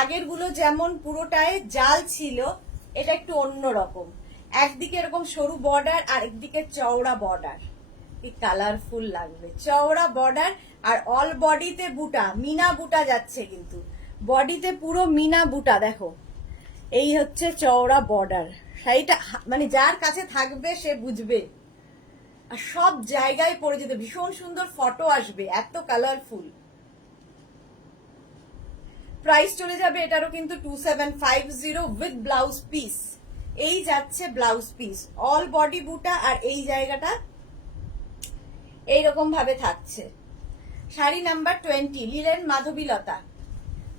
আগের গুলো যেমন পুরোটায় জাল ছিল, এটা একটু অন্যরকম। একদিকে এরকম সরু বর্ডার আর একদিকে চওড়া বর্ডার, কি কালারফুল লাগবে। চওড়া বর্ডার আর অল বডিতে বুটা, মিনা বুটা যাচ্ছে, কিন্তু বডিতে পুরো মিনা বুটা। দেখো এই হচ্ছে চওড়া বর্ডার। শাড়িটা মানে যার কাছে থাকবে সে বুঝবে, আর সব জায়গায় পরে যেতে ভীষণ সুন্দর ফটো আসবে, এত কালারফুল। প্রাইস চলে যাবে এটারও কিন্তু 2750 উইথ ব্লাউজ পিস। এই যাচ্ছে ব্লাউজ পিস, অল বডি বুটা আর এই জায়গাটা এইরকম ভাবে থাকছে। Sari number 20, linen Madhabilata.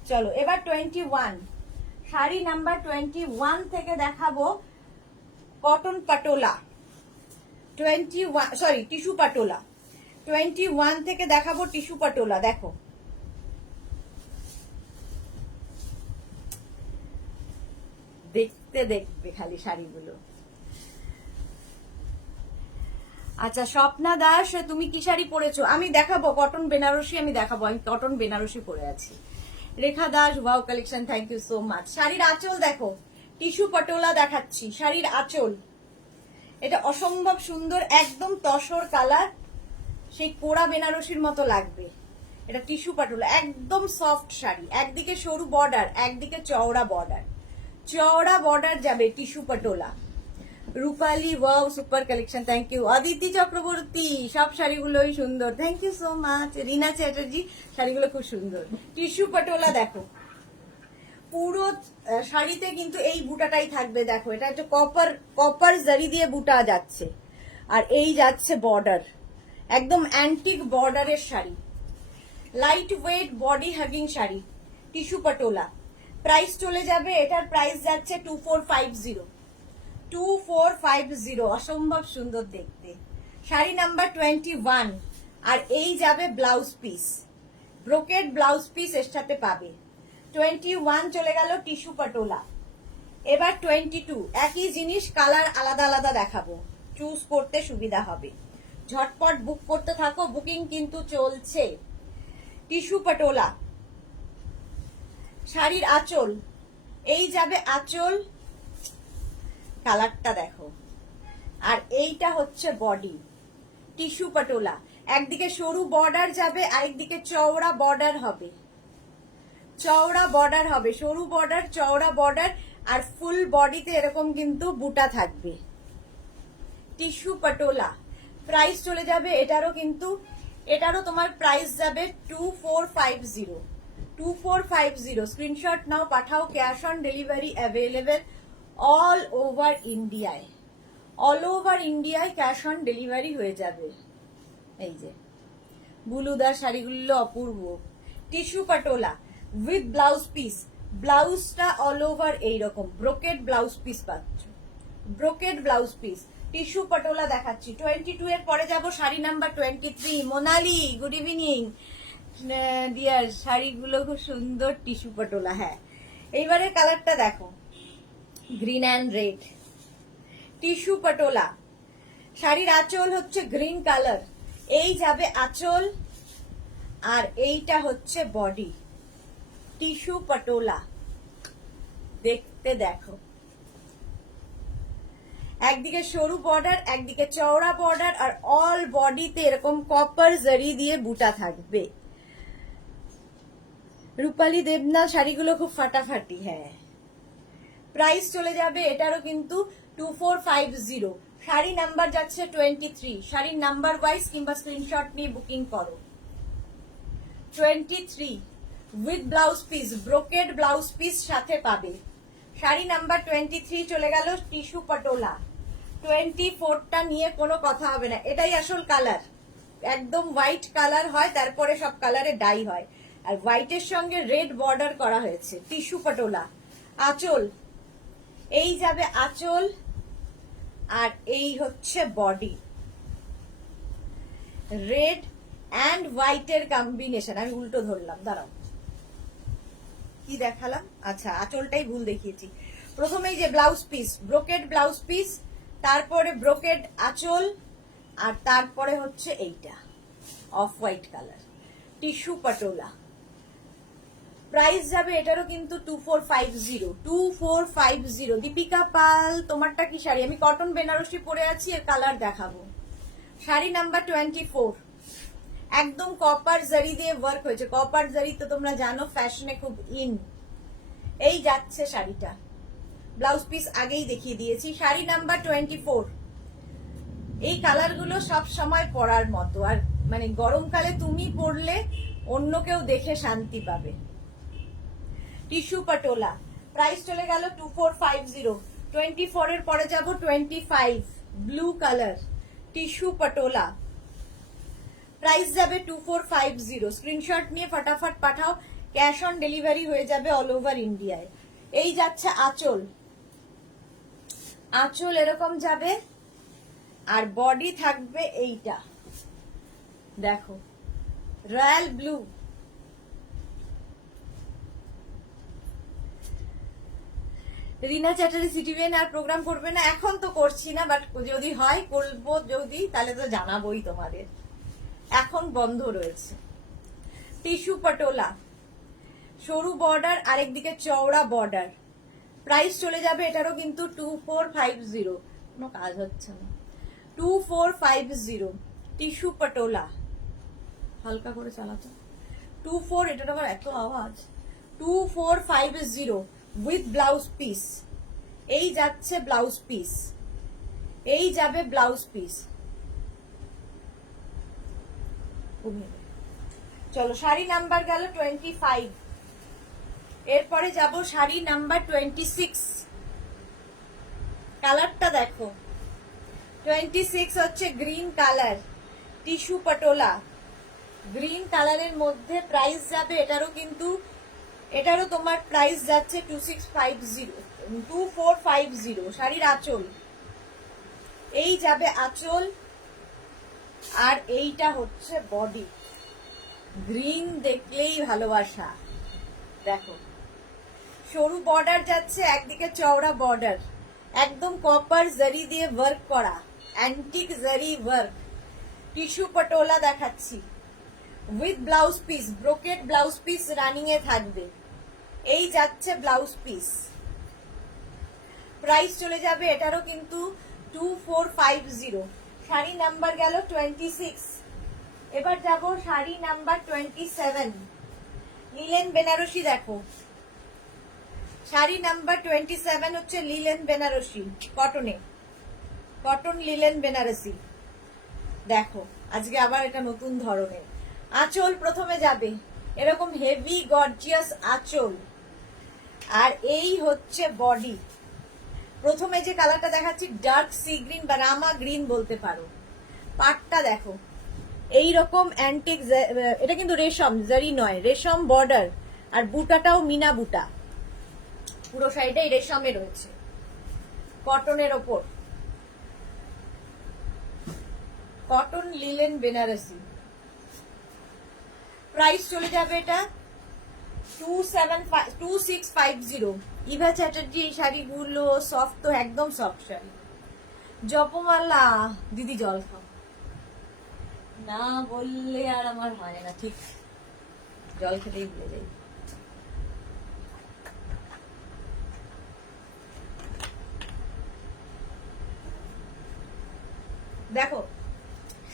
চলো এবার 21, শাড়ি নাম্বার 21 থেকে দেখাবো cotton patola. 21 sorry tissue patola. 21 থেকে দেখাবো টিস্যু পাটোলা। দেখো দেখতে দেখবে খালি শাড়িগুলো। আচ্ছা স্বপ্না দাস, তুমি কি শাড়ি পরেছো? আমি দেখাবো কটন বেনারসি, আমি দেখাবো, আমি কটন বেনারসি পরে আছি। Rekha Das, wow collection, thank you so much. শাড়ির আঁচল দেখো, টিস্যু পাটোলা দেখাচ্ছি। শাড়ির আঁচল এটা অসম্ভব সুন্দর, একদম তসর কালার, সেই কোড়া বেনারসির মতো লাগবে। এটা টিস্যু পাটোলা, একদম সফট শাড়ি। একদিকে সরু বর্ডার, একদিকে চওড়া বর্ডার, চওড়া বর্ডার যাবে tissue patola. Rupali, wow super collection, thank you. Aditi Chakraborty, সব শাড়িগুলোই সুন্দর, thank you so much. Rina Chatterjee, শাড়িগুলো খুব সুন্দর। টিস্যু পাটোলা দেখো, পুরো শাড়িতে কিন্তু এই বুটাটাই থাকবে। দেখো এটা একটা কপার জারি দিয়ে বুটা যাচ্ছে, আর এই যাচ্ছে বর্ডার, একদম অ্যান্টিক বর্ডারের sari. Light weight body hugging sari, tissue patola. Price চলে যাবে, এটার প্রাইস যাচ্ছে 2450, 2450। অসম্ভব সুন্দর দেখতে। শাড়ি নাম্বার 21, আর এই যাবে blouse piece, brocade blouse piece এর সাথে পাবে। 21 চলে গেল টিস্যু পাটোলা। এবার 22, একই জিনিস, কালার আলাদা আলাদা দেখাবো, চুজ করতে সুবিধা হবে। ঝটপট বুক করতে থাকো, বুকিং কিন্তু চলছে। টিস্যু পাটোলা। শাড়ির আঁচল, এই যাবে আঁচল, কালারটা দেখো, আর এইটা হচ্ছে বডি। টিস্যু পাটোলা, একদিকে সরু বর্ডার যাবে, আরেকদিকে চওড়া বর্ডার হবে, চওড়া বর্ডার হবে, সরু বর্ডার চওড়া বর্ডার, আর ফুল বডিতে এরকম কিন্তু বুটা থাকবে। টিস্যু পাটোলা। প্রাইস চলে যাবে এটারও কিন্তু, এটারও তোমার প্রাইস যাবে 2450, 2450। স্ক্রিনশট নাও, পাঠাও, cash on delivery available all over ইন্ডিয়ায়, অল ওভার ইন্ডিয়ায় ক্যাশ অন ডেলিভারি হয়ে যাবে। এই যে বুলুদার শাড়িগুলো অপূর্ব। Tissue patola with blouse piece, ব্লাউজটা অল ওভার এইরকম ব্রোকেড ব্লাউজ পিস পাচ্ছ, brocade blouse piece. Tissue patola দেখাচ্ছি। 22 এর পরে যাব sari number 23। Monali, good evening dear. শাড়িগুলো খুব সুন্দর, টিস্যু পাটোলা। হ্যাঁ এইবারে কালারটা দেখো, green and red, tissue patola. শাড়ির আঁচল হচ্ছে গ্রিন কালার, এই যাবে আঁচল, আর এইটা হচ্ছে বডি। টিস্যু পাটোলা দেখতে দেখো, একদিকে সরু বর্ডার, একদিকে চওড়া বর্ডার, আর অল বডিতে এরকম কপার জারি দিয়ে বুটা থাকবে। রূপালী দেবনাথ শাড়িগুলো খুব ফাটাফাটি। হ্যাঁ, প্রাইস চলে যাবে এটারও কিন্তু 2450। শাড়ি নাম্বার যাচ্ছে 23। শাড়ির নাম্বার ওয়াইজ কিংবা স্ক্রিনশট নিয়ে বুকিং করো। 23 with blouse piece, brocade blouse piece সাথে পাবে। শাড়ি নাম্বার 23 চলে গেল। টিস্যু পটোলা। 24টা নিয়ে কোনো কথা হবে না, এটাই আসল কালার। একদম হোয়াইট কালার হয়, তারপরে সব কালারে ডাই হয়, আর হোয়াইটের সঙ্গে রেড বর্ডার করা হয়েছে। টিস্যু পটোলা। আঁচল, এই যাবে আঁচল, আর এই হচ্ছে বডি। রেড অ্যান্ড হোয়াইটের কম্বিনেশন। আমি উল্টো ধরলাম, দাঁড়াও কি দেখালাম, আচ্ছা আঁচলটাই ভুল দেখিয়েছি। প্রথমেই যে blouse piece, brocade blouse piece, তারপরে ব্রোকেড আঁচল, আর তারপরে হচ্ছে এইটা off white colour tissue patola. Price যাবে এটারও কিন্তু 2450। 2450। দীপিকা পাল, তোমারটা কি শাড়ি? আমি কটন বেনারসি পরে আছি, এর কালার দেখাবো। শাড়ি নাম্বার 24, একদম কপার জারি দিয়ে ওয়ার্ক হয়েছে। কপার জারি তো তোমরা জানো ফ্যাশনে খুব ইন। এই যাচ্ছে শাড়িটা, ব্লাউজ পিস আগেই দেখিয়ে দিয়েছি। শাড়ি নাম্বার 24। এই কালারগুলো সব সময় পরার মতো, আর মানে গরমকালে তুমি পরলে অন্য কেউ দেখে শান্তি পাবে। টিস্যু পটোলা। প্রাইস চলে গেল 2450। 24 এর পরে যাব 25, blue colour tissue patola. Price যাবে 2450। স্ক্রিনশট নিয়ে ফটাফট পাঠাও, ক্যাশ অন ডেলিভারি হয়ে যাবে অল ওভার ইন্ডিয়ায়। এই যাচ্ছে আঁচল। আঁচল এরকম যাবে, আর বডি থাকবে এইটা, দেখো রয়্যাল ব্লু। রিনা চ্যাটার্জি সিটিভেন আর প্রোগ্রাম করবে না, এখন তো করছি না, বাট যদি হয় করবো, যদি তাহলে তো জানাবোই তোমাদের। এখন বন্ধ রয়েছে। টিস্যু পটোলা, সরু বর্ডার, আরেকদিকে চওড়া বর্ডার। প্রাইস চলে যাবে এটারও কিন্তু 2450। কোনো কাজ হচ্ছে না। 2450 টিস্যু পটোলা। হালকা করে চালাতো। 24, এটার আবার এত আওয়াজ। 2450 উইথ ব্লাউজ পিস। এই যাচ্ছে ব্লাউজ পিস, এই যাবে ব্লাউজ পিস। চলো, শাড়ি নাম্বার গেল 25। এরপরে যাব শাড়ি নাম্বার 26। কালারটা দেখো, 26 হচ্ছে green colour tissue patola. Green কালারের মধ্যে প্রাইস যাবে এটারও কিন্তু, এটারও তোমার প্রাইস যাচ্ছে 2450। শাড়ির আঁচল, এই যাবে আঁচল, আর এইটা হচ্ছে বডি। গ্রিন দেখলেই ভালোবাসা। দেখো সরু বর্ডার যাচ্ছে, একদিকে চওড়া বর্ডার, একদম কপার জারি দিয়ে ওয়ার্ক করা, অ্যান্টিক জারি ওয়ার্ক। টিস্যু পটোলা দেখাচ্ছি with blouse piece, brocade blouse piece running এ থাকবে। এই যাচ্ছে ব্লাউজ পিস। প্রাইস চলে যাবে এটারও কিন্তু 2450। শাড়ি নাম্বার গেল 26। এবার যাব শাড়ি নাম্বার 27। লিলেন বেনারসি দেখো, শাড়ি নাম্বার 27 হচ্ছে লিলেন বেনারসি, কটনে, কটন লিলেন বেনারসি। দেখো আজকে আবার এটা নতুন ধরনের। আঁচল প্রথমে যাবে এরকম হেভি গর্জিয়াস আঁচল, আর এই হচ্ছে বডি। প্রথমে যে কালারটা দেখাচ্ছি ডার্ক সি গ্রিন বা রামা গ্রিন বলতে পারো। পাটটা দেখো এইরকম অ্যান্টিক, এটা কিন্তু রেশম জারি নয়, রেশম বর্ডার, আর বুটাটাও মিনা বুটা, পুরো সাইডেই রেশমে রয়েছে, কটনের ওপর। Cotton linen Banarasi. প্রাইস চলে যাবে এটা 2650। ইভা চ্যাটার্জি, এই শাড়িগুলো সফট, তো একদম সফট শাড়ি। জপমালা দিদি জল খাও না বললে আর আমার হয় না, ঠিক জল খেতেই ভুলে যাই। দেখো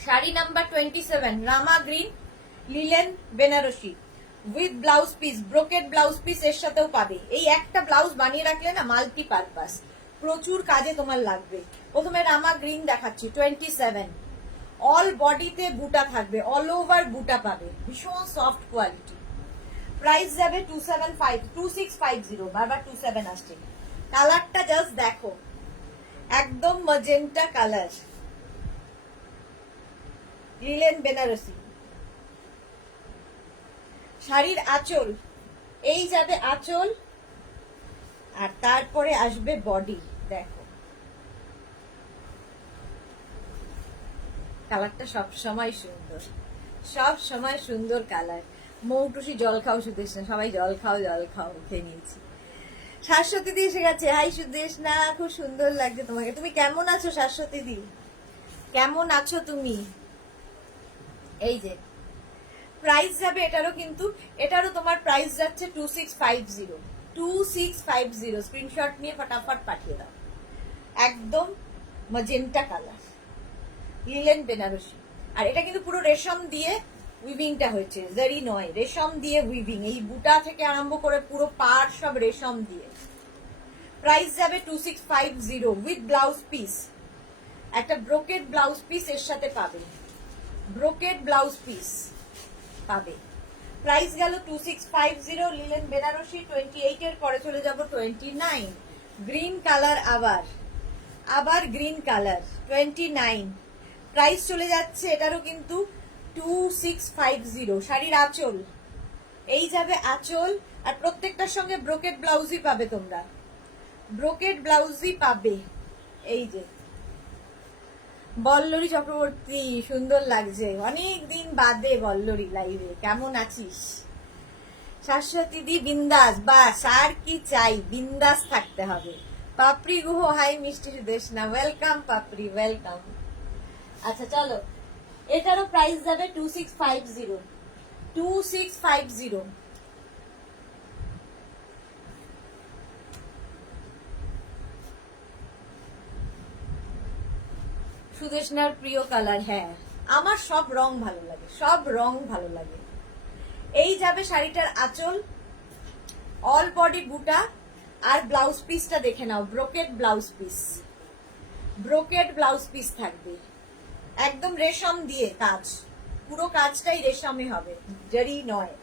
sari number 27 Rama green linen Banarasi. With blouse piece, brocade blouse piece এর সাথেও পাবে। এই একটা ব্লাউজ বানিয়ে রাখলে না মাল্টি পারপাস, প্রচুর কাজে তোমার লাগবে। প্রথমে রামা গ্রিন দেখাচ্ছি, 27, অল বডিতে বুটা থাকবে, অল ওভার বুটা পাবে, ভীষণ সফট কোয়ালিটি। প্রাইস যাবে 2650, বারবার 27 আসছে। কালারটা জাস্ট দেখো, একদম ম্যাজেন্টা কালার, লিলেন বেনারসি। শাড়ির আঁচল, এই যাবে আঁচল, আর তারপরে আসবে বডি। দেখো কালারটা সব সময় সুন্দর, সব সময় সুন্দর কালার। মৌটুসি জল খাও সুদেশনা, সবাই জল খাও জল খাও, খেয়ে নিয়েছি। শাশ্বতী দি এসে গেছে, হাই সুদেশনা, খুব সুন্দর লাগছে তোমাকে। তুমি কেমন আছো শাশ্বতী দি, কেমন আছো তুমি? এই যে প্রাইস যাবে এটারও, কিন্তু এটারও তোমার প্রাইস যাচ্ছে 2650, স্ক্রিনশট নিয়ে ফটাফট পাঠিয়ে দাও। একদম ম্যাজেন্টা কালার, লিলেন বেনারসি। আর এটা কিন্তু পুরো রেশম দিয়ে উইভিংটা হয়েছে, জারি নয়, রেশম দিয়ে উইভিং। এই বুটা থেকে আরম্ভ করে পুরো পার সব রেশম দিয়ে। প্রাইস যাবে 2650 উইথ ব্লাউজ পিস। একটা ব্রোকেড ব্লাউজ পিস এর সাথে পাবে, ব্রোকেড ব্লাউজ পিস পাবে। প্রাইস গেল 2650, লিলেন বেনারসি। 28 এর পরে চলে যাব 29, গ্রিন কালার, আবার গ্রিন কালার, 29। প্রাইস চলে যাচ্ছে এটারও কিন্তু 2650। শাড়ির আঁচল, এই যাবে আঁচল, আর প্রত্যেকটার সঙ্গে ব্রোকেড ব্লাউজই পাবে তোমরা, ব্রোকেড ব্লাউজই পাবে। এই যে বল্লরী চক্রবর্তী, সুন্দর লাগছে, অনেক দিন বাদে বল্লরী লাইভে, কেমন আছিস? শাশ্বতী দি বিন্দাস, বাস আর কি চাই, বিন্দাস থাকতে হবে। পাপড়ি গুহ, হাই মিষ্টি সুদেশনা, ওয়েলকাম পাপড়ি, ওয়েলকাম। আচ্ছা চলো, এটারও প্রাইস যাবে 2650। সুদেশনার প্রিয় কালার, হ্যাঁ আমার সব রং ভালো লাগে, সব রং ভালো লাগে। এই যাবে শাড়িটার আঁচল, অল বডি বুটা, আর ব্লাউজ পিসটা দেখে নাও, brocade blouse piece, brocade blouse piece থাকবে, একদম রেশম দিয়ে কাজ, পুরো কাজটাই রেশমে হবে, জারি নয়।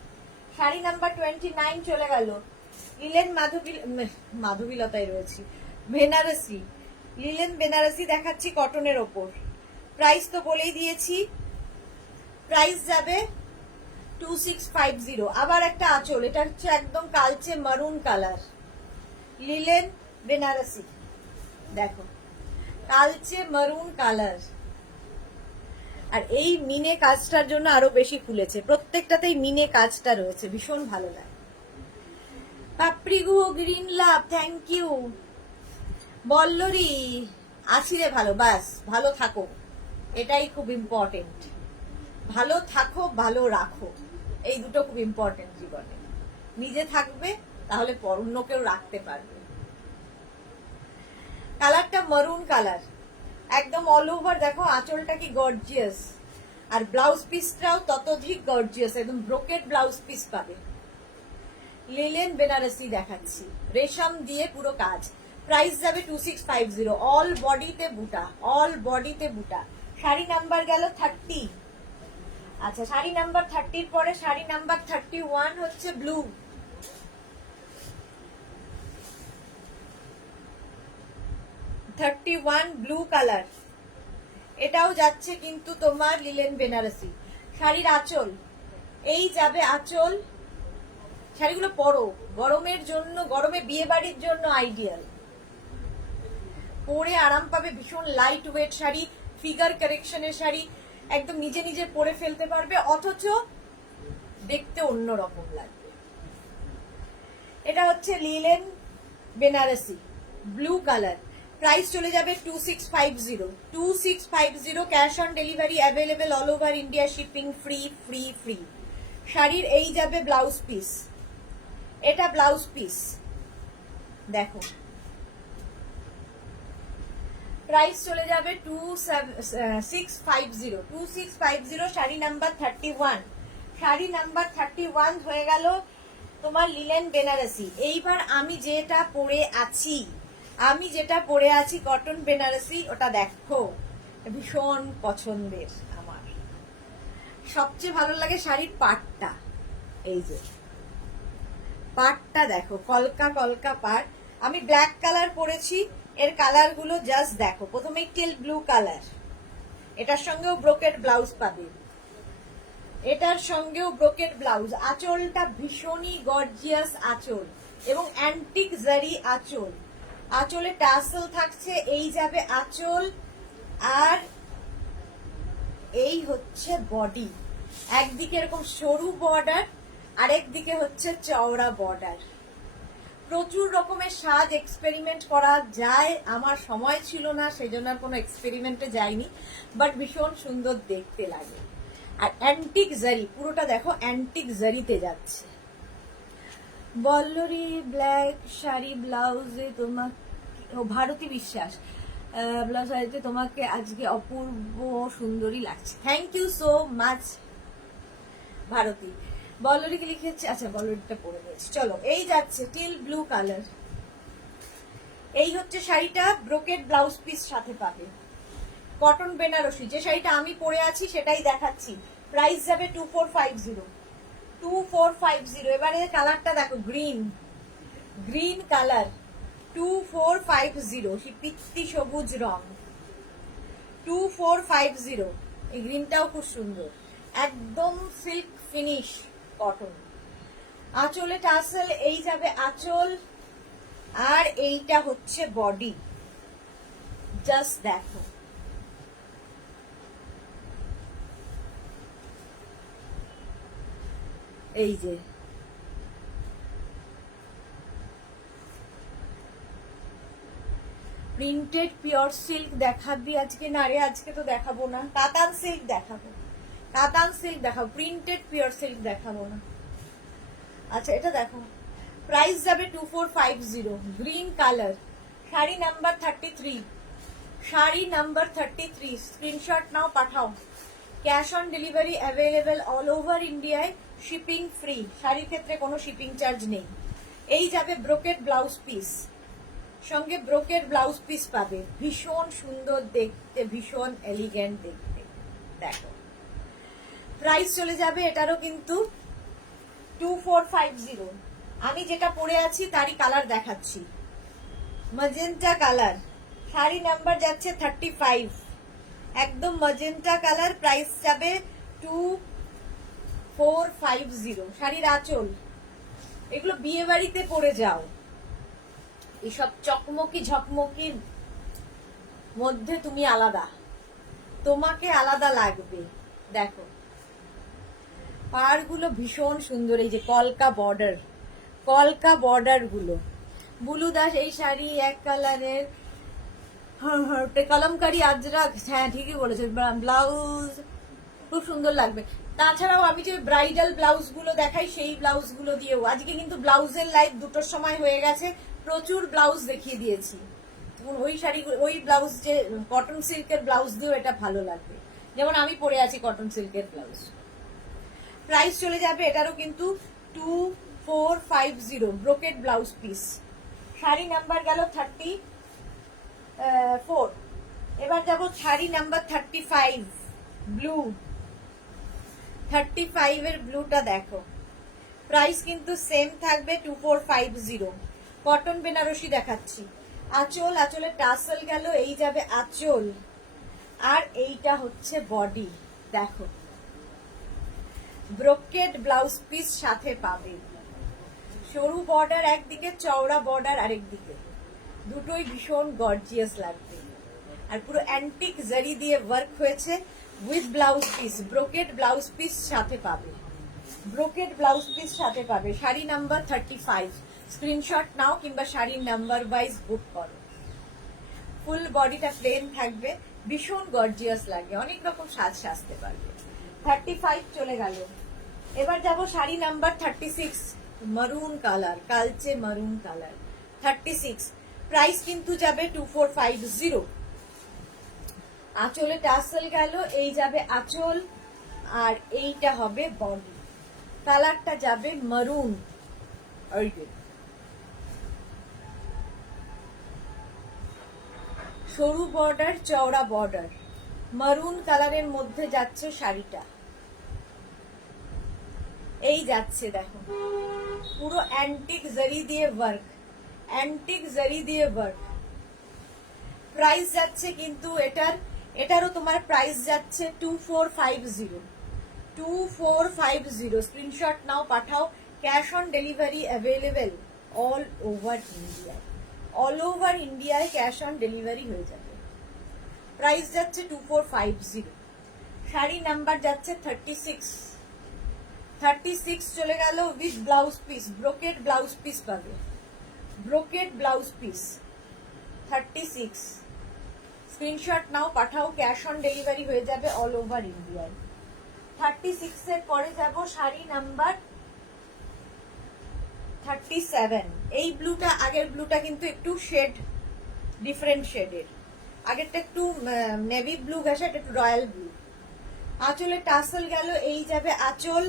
শাড়ি নাম্বার 29 চলে গেল, লিলেন মাধবীলতায় রয়েছি, বেনারসি, লিলেন বেনারসি দেখাচ্ছি কটনের ওপর। প্রাইস তো বলেই দিয়েছি, প্রাইস যাবে 2650। আবার একটা আঁচল, এটা হচ্ছে একদম কালচে মারুন কালার, লিলেন বেনারসি, দেখো কালচে মারুন কালার। আর এই মিনে কাজটার জন্য আরো বেশি খুলেছে, প্রত্যেকটাতেই মিনে কাজটা রয়েছে, ভীষণ ভালো লাগে। Papri Guha green love, thank you. Ballari আছি রে, ভালো, বাস ভালো থাকো, এটাই খুব ইম্পর্টেন্ট। ভালো থাকো, ভালো রাখো, এই দুটো খুব ইম্পর্টেন্ট জীবনে। নিজে থাকবে তাহলে অন্য কেউ রাখতে পারবে। কালারটা মারুন কালার, একদম অল ওভার, দেখো আঁচলটা কি গর্জিয়াস, আর ব্লাউজ পিসটাও ততোধিক গর্জিয়াস, একদম ব্রোকেড ব্লাউজ পিস পাবে। লিলেন বেনারসি দেখাচ্ছি, রেশম দিয়ে পুরো কাজ। প্রাইস যাবে 2650, অল বডিতে বুটা, অল বডিতে বুটা। শাড়ি নাম্বার গেল 30। আচ্ছা শাড়ি নাম্বার 30 পরে শাড়ি নাম্বার 31 হচ্ছে ব্লু, ব্লু কালার। এটাও যাচ্ছে কিন্তু তোমার লিলেন বেনারসি। শাড়ির আঁচল, এই যাবে আঁচল। শাড়িগুলো পরো, গরমের জন্য, গরমে বিয়ে বাড়ির জন্য আইডিয়াল, পরে আরাম পাবে, ভীষণ লাইট ওয়েট শাড়ি, ফিগার কারেকশনের শাড়ি, একদম নিজে নিজে পরে ফেলতে পারবে, অথচ দেখতে অন্যরকম লাগবে। এটা হচ্ছে linen Banarasi, blue colour. Price চলে যাবে 2650, cash on delivery available all over India, shipping free free free. শাড়ির এই যাবে ব্লাউজ পিস, এটা ব্লাউজ পিস, দেখো প্রাইস চলে যাবে 2650, শাড়ি নাম্বার 31। শাড়ি নাম্বার 31 হয়ে গেল তোমার লিলেন বেনারসি। এইবার আমি যেটা পরে আছি কটন বেনারসি, ওটা দেখো, ভীষণ পছন্দের আমার। সবচেয়ে ভালো লাগে শাড়ির পাটটা, এই যে পাটটা দেখো, কলকা কলকা পাট। আমি ব্ল্যাক কালার পরেছি, এর কালার গুলো জাস্ট দেখো। প্রথমে টিল ব্লু কালার, এটার সঙ্গেও ব্রোকেড ব্লাউজ পাবে, এটার সঙ্গেও ব্রোকেড ব্লাউজ। আঁচলটা ভীষণই গর্জিয়াস আঁচল এবং অ্যান্টিক জারি আঁচল। আঁচলে টাসেল থাকছে, এই যাবে আঁচল, আর এই হচ্ছে বডি। একদিকে এরকম সরু বর্ডার, আরেক দিকে হচ্ছে চওড়া বর্ডার। প্রচুর রকমের সাজ এক্সপেরিমেন্ট করা যায়, আমার সময় ছিল না, সেই জন্য আর কোনো এক্সপেরিমেন্টে যাইনি, বাট ভীষণ সুন্দর দেখতে লাগে। আর অ্যান্টিক জারি, পুরোটা দেখো অ্যান্টিক জারিতে যাচ্ছে। বল্লরি ব্ল্যাক শাড়ি ব্লাউজে তোমাকে, ভারতী বিশ্বাস ব্লাউজ শাড়িতে তোমাকে আজকে অপূর্ব সুন্দরী লাগছে। Thank you so much Bharati. বল্লরিকে লিখেছে, আচ্ছা বল্লরিটা পরে নিয়েছি। চলো, এই যাচ্ছে টিল ব্লু কালার। এই হচ্ছে শাড়িটা, ব্রোকেড ব্লাউজ পিস সাথে পাবে, কটন বেনারসি। যে শাড়িটা আমি পরে আছি সেটাই দেখাচ্ছি। প্রাইস যাবে 2450, 2450। এবারে কালারটা দেখো, গ্রিন কালার, 2450, পিত্তি সবুজ রং, 2450। এই গ্রিনটাও খুব সুন্দর, একদম সিল্ক ফিনিশ কটন। আঁচলে টাসেল, এই যাবে আঁচল, আর এইটা হচ্ছে বডি। জাস্ট দেখো, এই যে প্রিন্টেড পিওর সিল্ক দেখাবি আজকে? না রে, আজকে তো দেখাবো না, কাতান সিল্ক দেখাবো, প্রিন্টেড পিওর সিল্ক দেখাবো না। আচ্ছা এটা দেখো, প্রাইস যাবে 2450, green colour, sari number 33, screenshot নাও, পাঠাও। Cash on delivery available all over ইন্ডিয়ায়, শিপিং ফ্রি। শাড়ির ক্ষেত্রে কোনো শিপিং চার্জ নেই। এই যাবে ব্রোকেড ব্লাউজ পিস, সঙ্গে ব্রোকেড ব্লাউজ পিস পাবে, ভীষণ সুন্দর দেখতে, ভীষণ এলিগেন্ট দেখতে। দেখো প্রাইস চলে যাবে এটারও কিন্তু 2450। আমি যেটা পরে আছি তারই কালার দেখাচ্ছি, ম্যাজেন্টা কালার। শাড়ি নাম্বার যাচ্ছে 35, একদম ম্যাজেন্টা কালার। প্রাইস যাবে 2450। শাড়ির আঁচল, এগুলো বিয়ে বাড়িতে পরে যাও, এসব চকমকি ঝকমকির মধ্যে তুমি আলাদা, তোমাকে আলাদা লাগবে। দেখো পাড়গুলো ভীষণ সুন্দর, এই যে কলকা বর্ডার গুলো। বুলু দাস, এই শাড়ি এক কালারের, কলমকারি আজরাক, হ্যাঁ ঠিকই বলেছে। ব্লাউজ খুব সুন্দর লাগবে। তাছাড়াও আমি যে ব্রাইডাল ব্লাউজ গুলো দেখাই, সেই ব্লাউজ গুলো দিয়েও আজকে কিন্তু ব্লাউজের লাইভ 2টোর সময় হয়ে গেছে, প্রচুর ব্লাউজ দেখিয়ে দিয়েছি। ওই শাড়ি, ওই ব্লাউজ, যে কটন সিল্কের ব্লাউজ দিয়েও এটা ভালো লাগবে, যেমন আমি পরে আছি কটন সিল্কের ব্লাউজ। প্রাইস চলে যাবে এটারও কিন্তু 2450, brocade blouse piece. Sari number গেল 34। এবার যাব শাড়ি নাম্বার 35, ব্লু। 35 এর ব্লুটা দেখো, প্রাইস কিন্তু সেম থাকবে 2450। কটন বেনারসি দেখাচ্ছি। আঁচলে টাসেল গেল, এই যাবে আঁচল, আর এইটা হচ্ছে বডি। দেখো ব্রোকেড ব্লাউজ পিস সাথে পাবে, সরু বর্ডার একদিকে, চওড়া বর্ডার আরেক দিকে, দুটোই ভীষণ গর্জিয়াস লাগবে। আর পুরো অ্যান্টিক জারি দিয়ে ওয়ার্ক হয়েছে with blouse piece, brocade blouse piece সাথে পাবে, শাড়ি নাম্বার 35। স্ক্রিনশট নাও কিংবা শাড়ির নাম্বার ওয়াইজ বুক করো। ফুল বডিটা প্লেন থাকবে, ভীষণ গর্জিয়াস লাগে, অনেক রকম সাজতে পারবে। 35 চলে গেল। এবার যাব শাড়ি নাম্বার 36, মারুন কালার, কালচে মারুন কালার, 36। প্রাইস কিন্তু যাবে 2450। আঁচলে টাসেল গেল, এই যাবে আঁচল, আর এইটা হবে বডি। কালারটা যাবে মারুন, সরু বর্ডার চওড়া বর্ডার, মারুন কালারের মধ্যে যাচ্ছে শাড়িটা। এই যাচ্ছে দেখো, পুরো অ্যান্টিক জারি দিয়ে ওয়ার্ক, অ্যান্টিক জারি দিয়ে ওয়ার্ক। প্রাইস যাচ্ছে কিন্তু এটারও তোমার প্রাইস যাচ্ছে 2450, 2450। স্ক্রিনশট নাও, পাঠাও। Cash on delivery available all over ইন্ডিয়ায়, অল ওভার ইন্ডিয়ায় ক্যাশ অন ডেলিভারি হয়ে যাবে। প্রাইস যাচ্ছে 2450। শাড়ি নাম্বার যাচ্ছে 36, 36 চলে গেল with blouse piece, brocade blouse piece পাবে, ব্রোকেড ব্লাউজ পিস 36। স্ক্রিনশট নাও, পাঠাও। ক্যাশ অন ডেলিভারি হয়ে যাবে অল ওভার ইন্ডিয়ায়। 36 এর পরে যাব শাড়ি নাম্বার 37। এই ব্লুটা, আগের ব্লুটা কিন্তু একটু শেড ডিফারেন্ট শেডের, আগেরটা একটু নেভি ব্লু গেছে, এটা একটু রয়্যাল ব্লু। আঁচলে টাসেল গেল, এই যাবে আঁচল।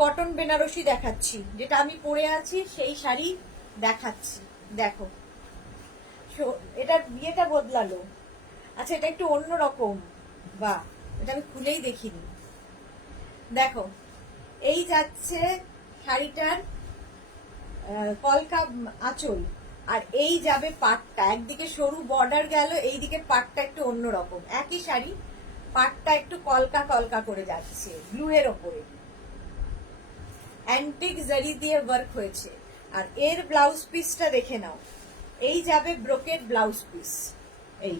কটন বেনারসি দেখাচ্ছি, যেটা আমি পরে আছি সেই শাড়ি দেখাচ্ছি। দেখো এটার বিয়েটা বদলালো। আচ্ছা, এটা একটু অন্যরকম, বাহ, এটা আমি খুলেই দেখিনি। দেখো এই যাচ্ছে শাড়িটার কলকা আঁচল, আর এই যাবে পাটটা। একদিকে সরু বর্ডার গেল, এইদিকে পাটটা একটু অন্যরকম। একই শাড়ি, পাটটা একটু কলকা কলকা করে যাচ্ছে ব্লু এর ওপরে, অ্যান্টিক জারি দিয়ে ওয়ার্ক হয়েছে। আর এর ব্লাউজ পিসটা দেখে নাও, এই যাবে ব্রোকেড ব্লাউজ পিস। এই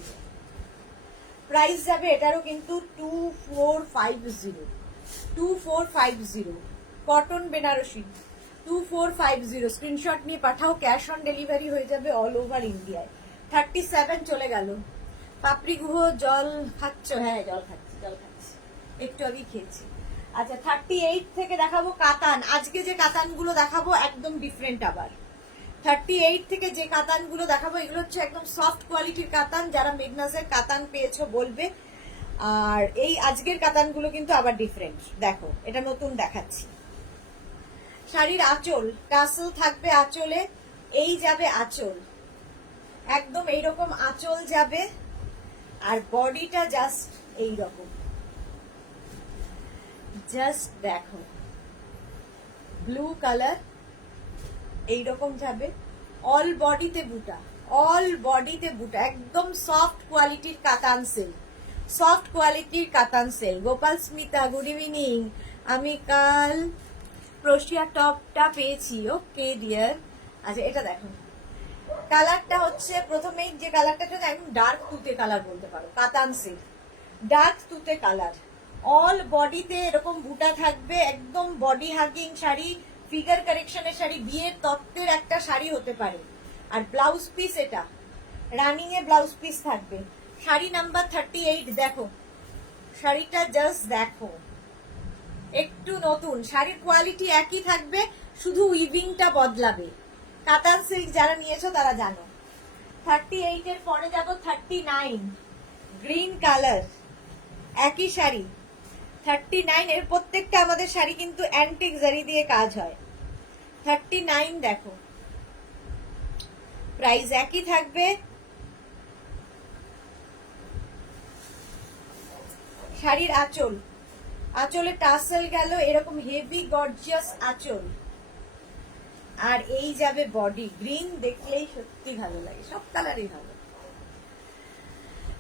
প্রাইস যাবে এটারও কিন্তু 2450, 2450। কটন বেনারসি 2450। স্ক্রিনশট নিয়ে পাঠাও, ক্যাশ অন ডেলিভারি হয়ে যাবে অল ওভার ইন্ডিয়ায়। 37 চলে গেল। পাপড়ি গুহ জল খাচ্ছ? হ্যাঁ, জল খাচ্ছি, জল খাচ্ছি, একটু আগে খেয়েছি। আচ্ছা, 38 থেকে দেখাবো কাতান। আজকে যে কাতানগুলো দেখাবো একদম ডিফারেন্ট। আবার 38 থেকে যে কাতানগুলো দেখাবো এগুলো হচ্ছে একদম সফট কোয়ালিটির কাতান। যারা মেঘনাজের কাতান পেয়েছো বলবে। আর এই আজকের কাতানগুলো কিন্তু আবার ডিফারেন্ট। দেখো, এটা নতুন দেখাচ্ছি। শাড়ির আঁচল টাসেল থাকবে, আঁচলে এই যাবে আঁচল, একদম এইরকম আঁচল যাবে। আর বডিটা জাস্ট এইরকম, জাস্ট দেখো ব্লু কালার এইরকম যাবে। অল বডিতে বুটা, অল বডিতে বুটা, একদম সফট কোয়ালিটির কাতান সিল্ক, সফট কোয়ালিটির কাতান silk. Gopal Smita, good evening. আমি কাল ক্রোশিয়া টপটা পেয়েছি। Okay dear. আচ্ছা, এটা দেখো, কালারটা হচ্ছে প্রথমেই যে কালারটা একদম ডার্ক তুতে কালার বলতে পারো, কাতান সিল্ক ডার্ক তুতে কালার। অল বডিতে এরকম বুটা থাকবে, একদম বডি হাগিং শাড়ি, ফিগার কারেকশনের শাড়ি, বিয়ের তত্ত্বের একটা শাড়ি হতে পারে। আর ব্লাউজ পিস এটা রানিং এ ব্লাউজ পিস থাকবে। শাড়ি নাম্বার 38। দেখো শাড়িটা, জাস্ট দেখো, একটু নতুন। শাড়ির কোয়ালিটি একই থাকবে, শুধু উইভিংটা বদলাবে। কাতান সিল্ক যারা নিয়েছো তারা জানো। 38 এর পরে যাব 39, গ্রিন কালার, একই শাড়ি। 39 এর প্রত্যেকটা আমাদের শাড়ি কিন্তু অ্যান্টিক জারি দিয়ে কাজ হয়। 39 দেখো, প্রাইস একই থাকবে। শাড়ির আঁচল, আঁচলে টাসেল গেল, এরকম হেভি গর্জিয়াস আঁচল। আর এই যাবে বডি। গ্রিন দেখলেই সত্যি ভালো লাগে, সব কালারই ভালো।